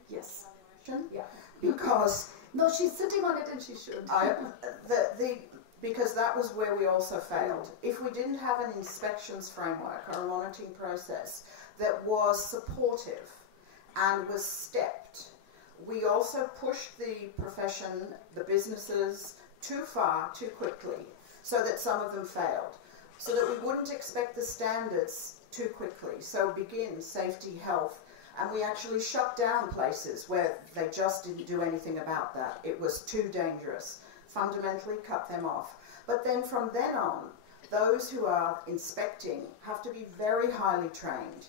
yes, yeah. Because no, she's sitting on it and she should. Because that was where we also failed. If we didn't have an inspections framework or a monitoring process that was supportive and was stepped, we also pushed the profession, the businesses, too far, too quickly, so that some of them failed. So that we wouldn't expect the standards too quickly. So begin safety, health, and we actually shut down places where they just didn't do anything about that. It was too dangerous. Fundamentally cut them off. But then from then on, those who are inspecting have to be very highly trained.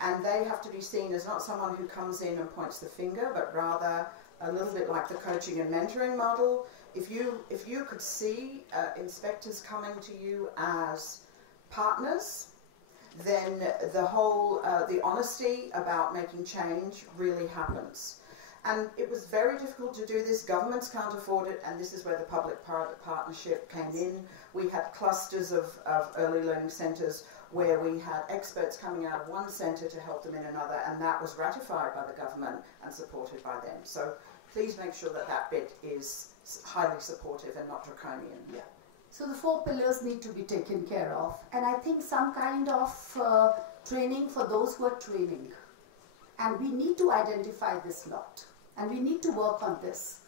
And they have to be seen as not someone who comes in and points the finger, but rather a little bit like the coaching and mentoring model. If you could see inspectors coming to you as partners, then the whole, the honesty about making change really happens. And it was very difficult to do this. Governments can't afford it, and this is where the public-private partnership came in. We had clusters of early learning centres where we had experts coming out of one centre to help them in another, and that was ratified by the government and supported by them. So please make sure that that bit is highly supportive and not draconian. Yeah. So the 4 pillars need to be taken care of, and I think some kind of training for those who are training. And we need to identify this lot, and we need to work on this.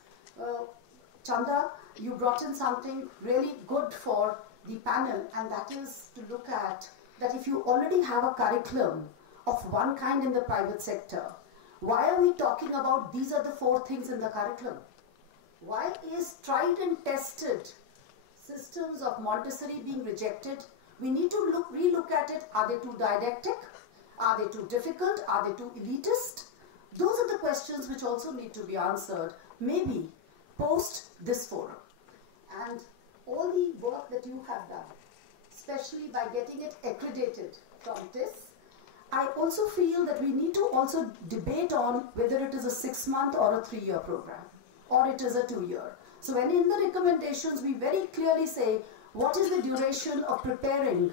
Chanda, you brought in something really good for the panel, and that is to look at that if you already have a curriculum of one kind in the private sector, why are we talking about these are the 4 things in the curriculum? Why is tried and tested systems of Montessori being rejected? We need to re-look at it. Are they too didactic? Are they too difficult? Are they too elitist? Those are the questions which also need to be answered, maybe post this forum. And all the work that you have done, especially by getting it accredited from this, I also feel that we need to also debate on whether it is a 6-month or a 3-year program, or it is a 2-year. So when in the recommendations we very clearly say what is the duration of preparing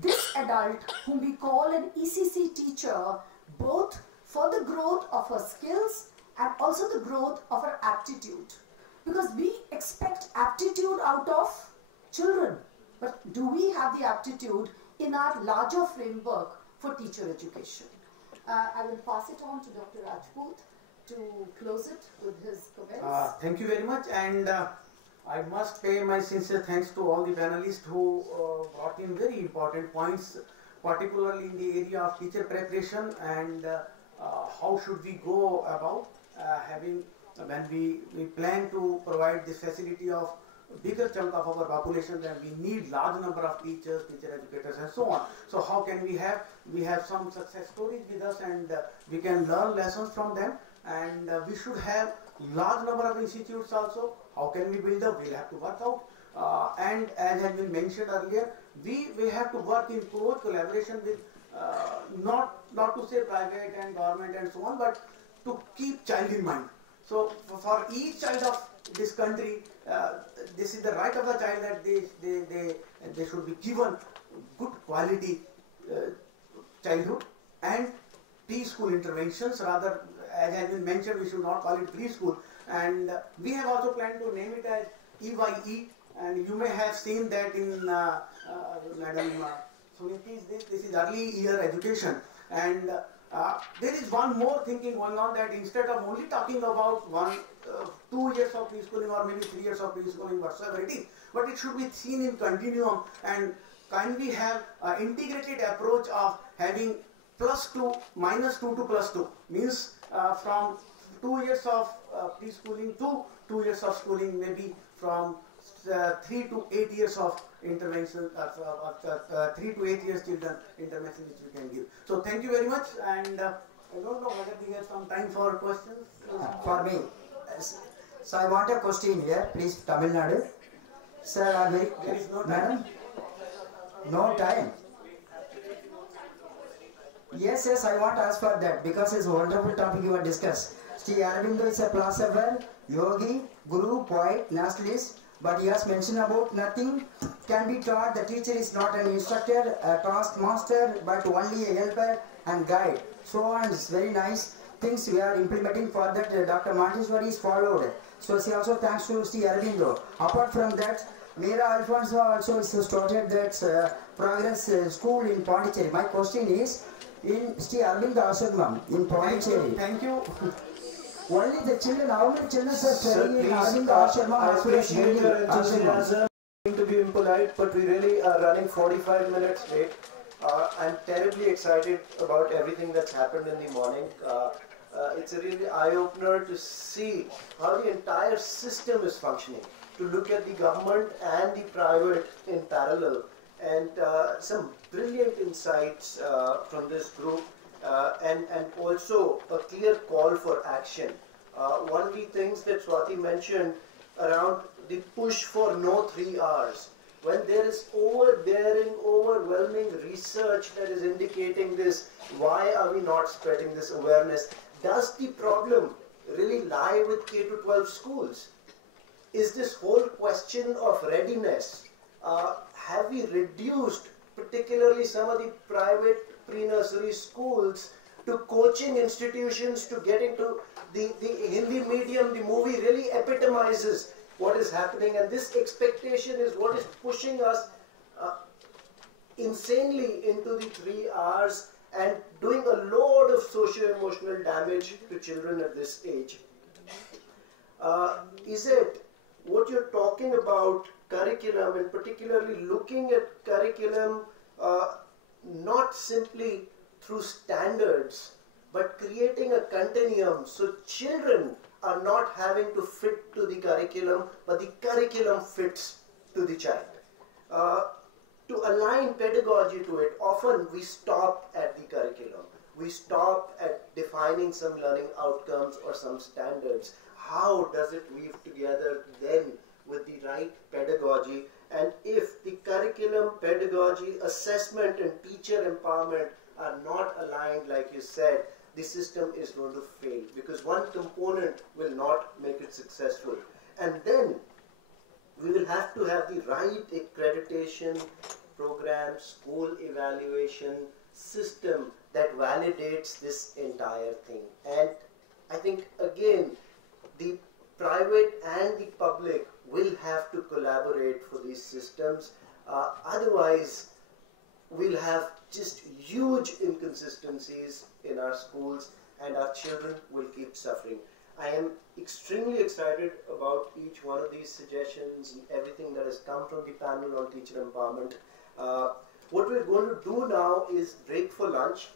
this adult whom we call an ECC teacher, both for the growth of her skills and also the growth of her aptitude. Because we expect aptitude out of children, but do we have the aptitude in our larger framework for teacher education? I will pass it on to Dr. Rajput to close it with his comments. Thank you very much, and I must pay my sincere thanks to all the panelists who brought in very important points, particularly in the area of teacher preparation and how should we go about having, when we plan to provide this facility of bigger chunk of our population, then we need large number of teachers, teacher educators and so on. So how can we have some success stories with us, and we can learn lessons from them, and we should have large number of institutes also. How can we build up? We'll have to work out. And as has been mentioned earlier, we have to work in close collaboration with not to say private and government and so on, but to keep child in mind. So for each child of this country, this is the right of the child that they should be given good quality childhood and preschool interventions. Rather, as has been mentioned, we should not call it preschool. And we have also planned to name it as EYE, and you may have seen that in Madam Suniti's this is early year education. And there is one more thinking going on, that instead of only talking about 2 years of preschooling or maybe 3 years of preschooling, whatsoever it is, but it should be seen in continuum. And can we have an integrated approach of having +2, -2 to +2, means from 2 years of preschooling to 2 years of schooling, maybe from 3 to 8 years of intervention, 3 to 8 years children intervention which we can give. So thank you very much, and I don't know whether we have some time for questions. For me, so I want a question here, please, Tamil Nadu. Sir, there is no time. Madam? No time. Yes, I want to ask for that, because it's a wonderful topic you have discussed. Sri Aurobindo is a philosopher, yogi, guru, poet, nationalist, but he has mentioned about nothing can be taught. The teacher is not an instructor, a taskmaster, but only a helper and guide. So on, it's very nice things we are implementing. For that, Dr. Montessori is followed. So she also thanks to Sri Aurobindo. Apart from that, Mira Alfonso also started that progress school in Pondicherry. My question is, in Sri Aurobindo Ashramam in Pondicherry. Thank you. Only the children, how many children are studying in Aurobindo Ashramam? I appreciate your enthusiasm. To be impolite, but we really are running 45 minutes late. I'm terribly excited about everything that's happened in the morning. It's a really eye-opener to see how the entire system is functioning, to look at the government and the private in parallel, and some brilliant insights from this group, and also a clear call for action. One of the things that Swati mentioned around the push for no 3 Rs, when there is overbearing, overwhelming research that is indicating this, why are we not spreading this awareness? Does the problem really lie with K-12 schools? Is this whole question of readiness, have we reduced particularly some of the private pre-nursery schools to coaching institutions, to getting to the Hindi medium? The movie really epitomizes what is happening, and this expectation is what is pushing us insanely into the 3 Rs and doing a load of socio-emotional damage to children at this age. Is it what you're talking about, curriculum, and particularly looking at curriculum not simply through standards, but creating a continuum, so children are not having to fit to the curriculum, but the curriculum fits to the child. To align pedagogy to it, often we stop at the curriculum. We stop at defining some learning outcomes or some standards. How does it weave together then with the right pedagogy? And if the curriculum, pedagogy, assessment and teacher empowerment are not aligned, like you said, the system is going to fail, because one component will not make it successful. And then we will have to have the right accreditation program, school evaluation system that validates this entire thing. And I think, again, the private and the public will have to collaborate for these systems. Otherwise, we'll have just huge inconsistencies in our schools, and our children will keep suffering. I am extremely excited about each one of these suggestions and everything that has come from the panel on teacher empowerment. What we're going to do now is break for lunch.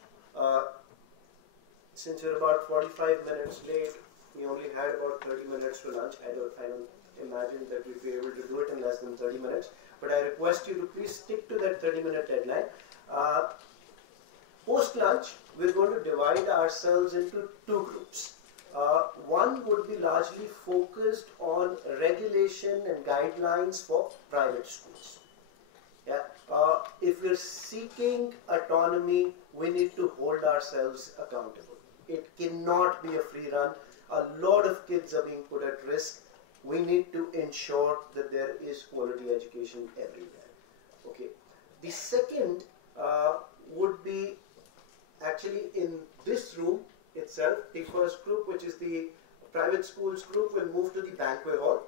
Since we're about 45 minutes late, we only had about 30 minutes to lunch. I don't imagine that we'd be able to do it in less than 30 minutes. But I request you to please stick to that 30-minute deadline. Post-lunch, we're going to divide ourselves into two groups. One would be largely focused on regulation and guidelines for private schools. Yeah. If we're seeking autonomy, we need to hold ourselves accountable. It cannot be a free run. A lot of kids are being put at risk. We need to ensure that there is quality education everywhere. Okay. The second would be actually in this room itself. The first group, which is the private schools group, will move to the banquet hall.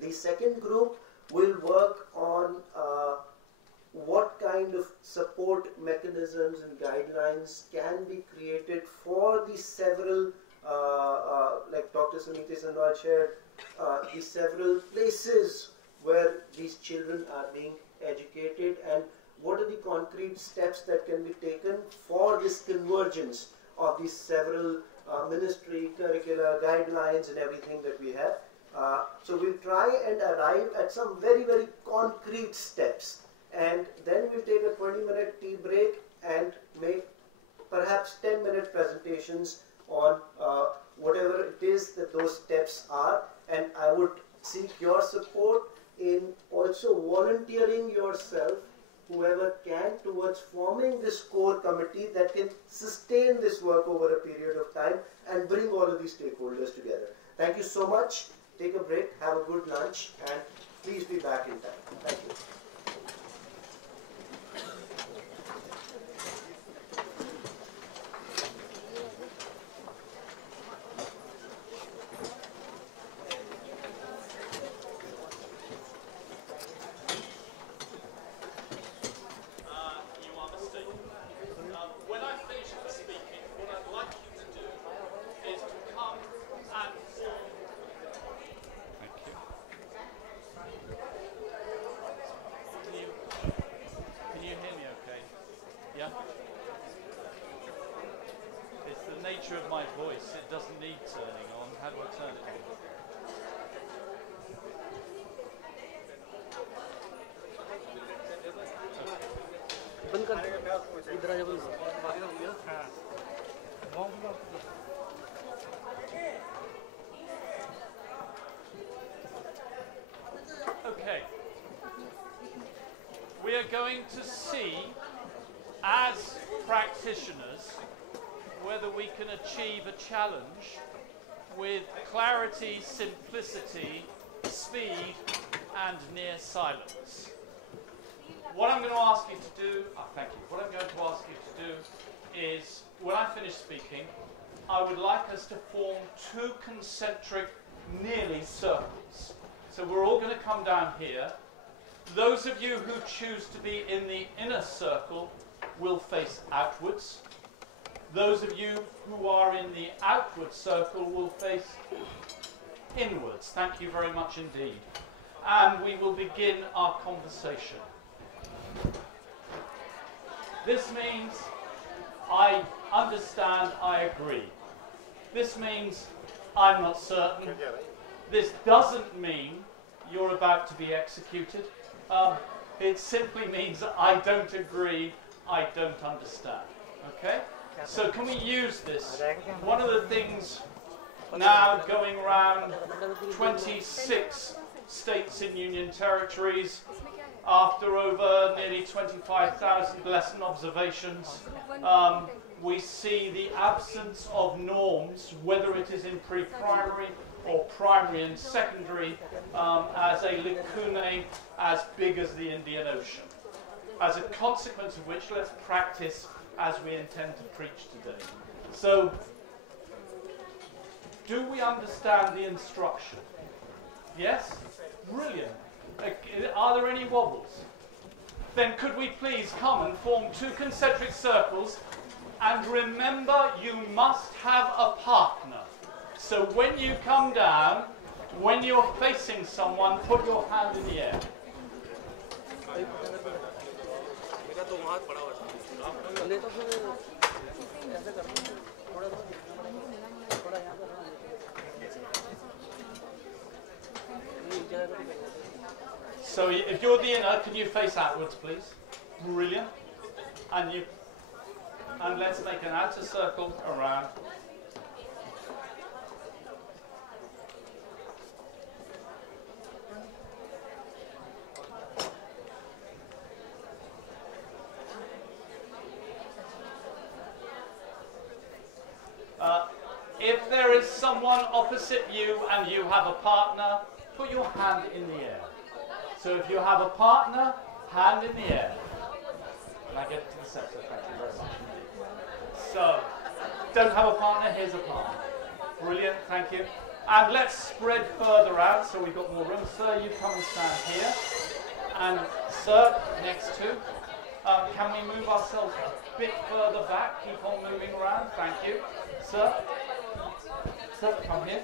The second group will work on what kind of support mechanisms and guidelines can be created for the several, like Dr. Suniti Sanwal shared, the several places where these children are being educated, and what are the concrete steps that can be taken for this convergence of these several ministry, curricula, guidelines and everything that we have. So we'll try and arrive at some very, very concrete steps, and then we'll take a 20-minute tea break and make perhaps 10-minute presentations on whatever it is that those steps are. And I would seek your support in also volunteering yourself, whoever can, towards forming this core committee that can sustain this work over a period of time and bring all of these stakeholders together. Thank you so much. Take a break, have a good lunch, and please be back in time. Thank you. Of my voice, it doesn't need turning on. How do I turn it on? Okay. We are going to see, as practitioners, whether we can achieve a challenge with clarity, simplicity, speed, and near silence. What I'm going to ask you to do, thank you. What I'm going to ask you to do is, when I finish speaking, I would like us to form two concentric, nearly circles. So we're all going to come down here. Those of you who choose to be in the inner circle will face outwards. Those of you who are in the outward circle will face inwards. Thank you very much indeed. And we will begin our conversation. This means I understand, I agree. This means I'm not certain. This doesn't mean you're about to be executed. It simply means I don't agree, I don't understand. Okay? So can we use this? One of the things now going around 26 states and union territories, after over nearly 25,000 lesson observations, we see the absence of norms, whether it is in pre-primary or primary and secondary, as a lacunae as big as the Indian Ocean. As a consequence of which, let's practice as we intend to preach today. So, do we understand the instruction? Yes? Brilliant. Are there any wobbles? Then could we please come and form two concentric circles, and remember you must have a partner. So when you come down, when you're facing someone, put your hand in the air. So if you're the inner, can you face outwards, please? Brilliant. And let's make an outer circle around. If there is someone opposite you and you have a partner, put your hand in the air. So if you have a partner, hand in the air. Can I get to the center? Thank you very much. So, don't have a partner, here's a partner. Brilliant, thank you. And let's spread further out so we've got more room. Sir, you come and stand here. And sir, next to. Can we move ourselves a bit further back? Keep on moving around, thank you. Sir? Sir, come here.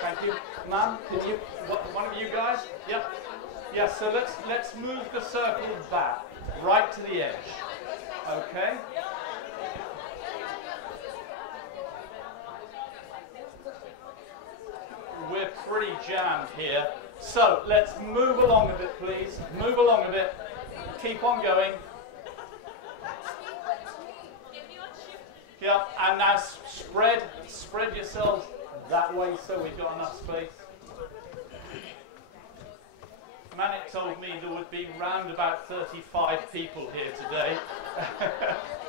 Thank you. Ma'am, can you, one of you guys? Yep. Yes, so let's move the circle back, right to the edge. Okay? We're pretty jammed here. So let's move along a bit, please. Move along a bit. Keep on going. Yeah, and now spread yourselves that way so we've got enough space. Manik told me there would be round about 35 people here today.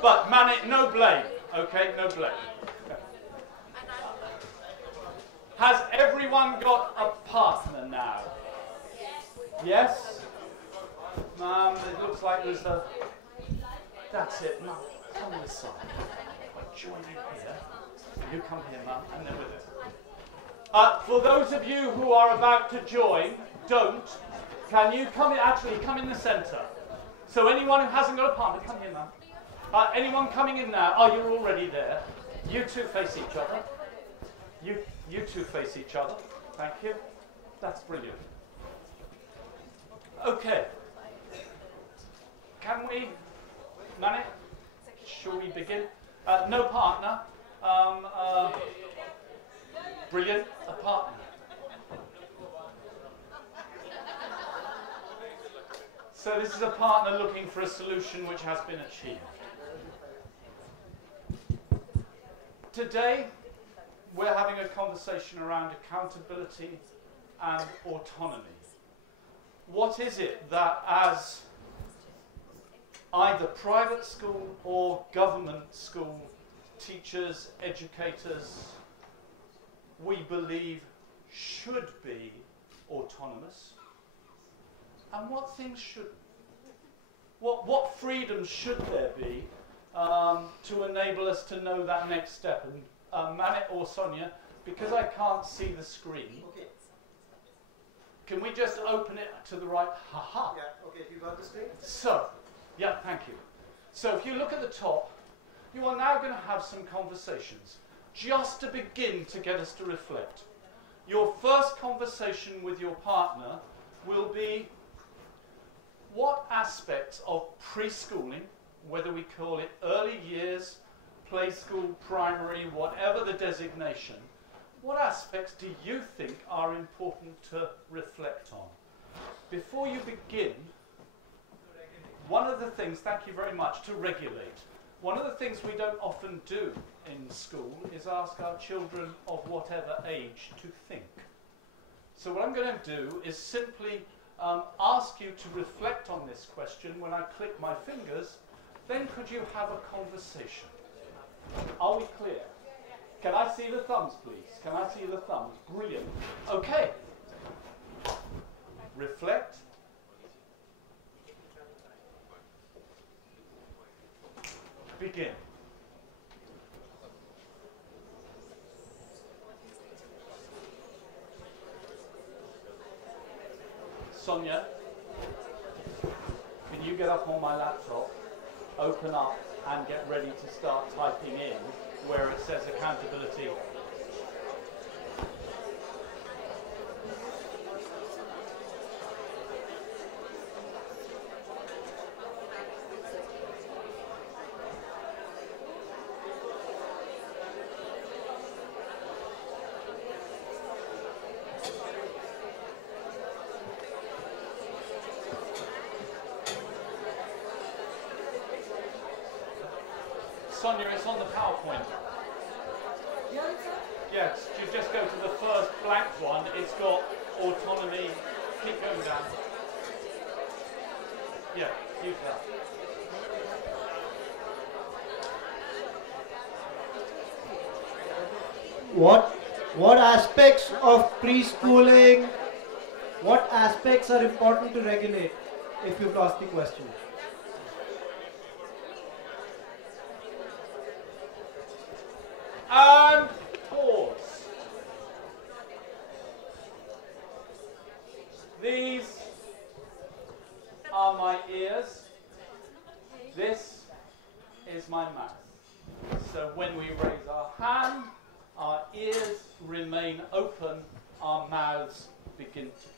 But Manik, no blame, okay, no blame. Has everyone got a partner now? Yes? It looks like there's a... That's it, Mum, come this side. Join in here. You come here, Mum, and then with it. For those of you who are about to join, don't. Can you come in? Actually, come in the centre. So anyone who hasn't got a partner, come here, Mum. Anyone coming in now? Oh, you're already there. You two face each other. You two face each other. Thank you. That's brilliant. Okay. Can we, Manik? Shall we begin? No partner. Brilliant. A partner. So this is a partner looking for a solution which has been achieved. Today, we're having a conversation around accountability and autonomy. What is it that as either private school or government school teachers, educators, we believe should be autonomous, and what things shouldn't? What freedoms should there be to enable us to know that next step? And Manik or Sonia, because I can't see the screen, okay. Can we just open it to the right? Haha. Yeah, okay, you got the screen? So, yeah, thank you. So if you look at the top, you are now going to have some conversations, just to begin to get us to reflect. Your first conversation with your partner will be what aspects of preschooling, whether we call it early years, play school, primary, whatever the designation, what aspects do you think are important to reflect on? Before you begin, one of the things, thank you very much, to regulate. One of the things we don't often do in school is ask our children of whatever age to think. So what I'm going to do is simply ask you to reflect on this question. When I click my fingers, then could you have a conversation? Are we clear? Can I see the thumbs, please? Can I see the thumbs? Brilliant. Okay. Reflect. Begin. Sonia, can you get up on my laptop, open up and get ready to start typing in where it says accountability? Sonia, it's on the PowerPoint. Yes, you just go to the first blank one. It's got autonomy. Keep going down. Yeah, use that. What aspects of preschooling, what aspects are important to regulate, if you've asked the question? And pause. These are my ears. This is my mouth. So when we raise our hand, our ears remain open, our mouths begin to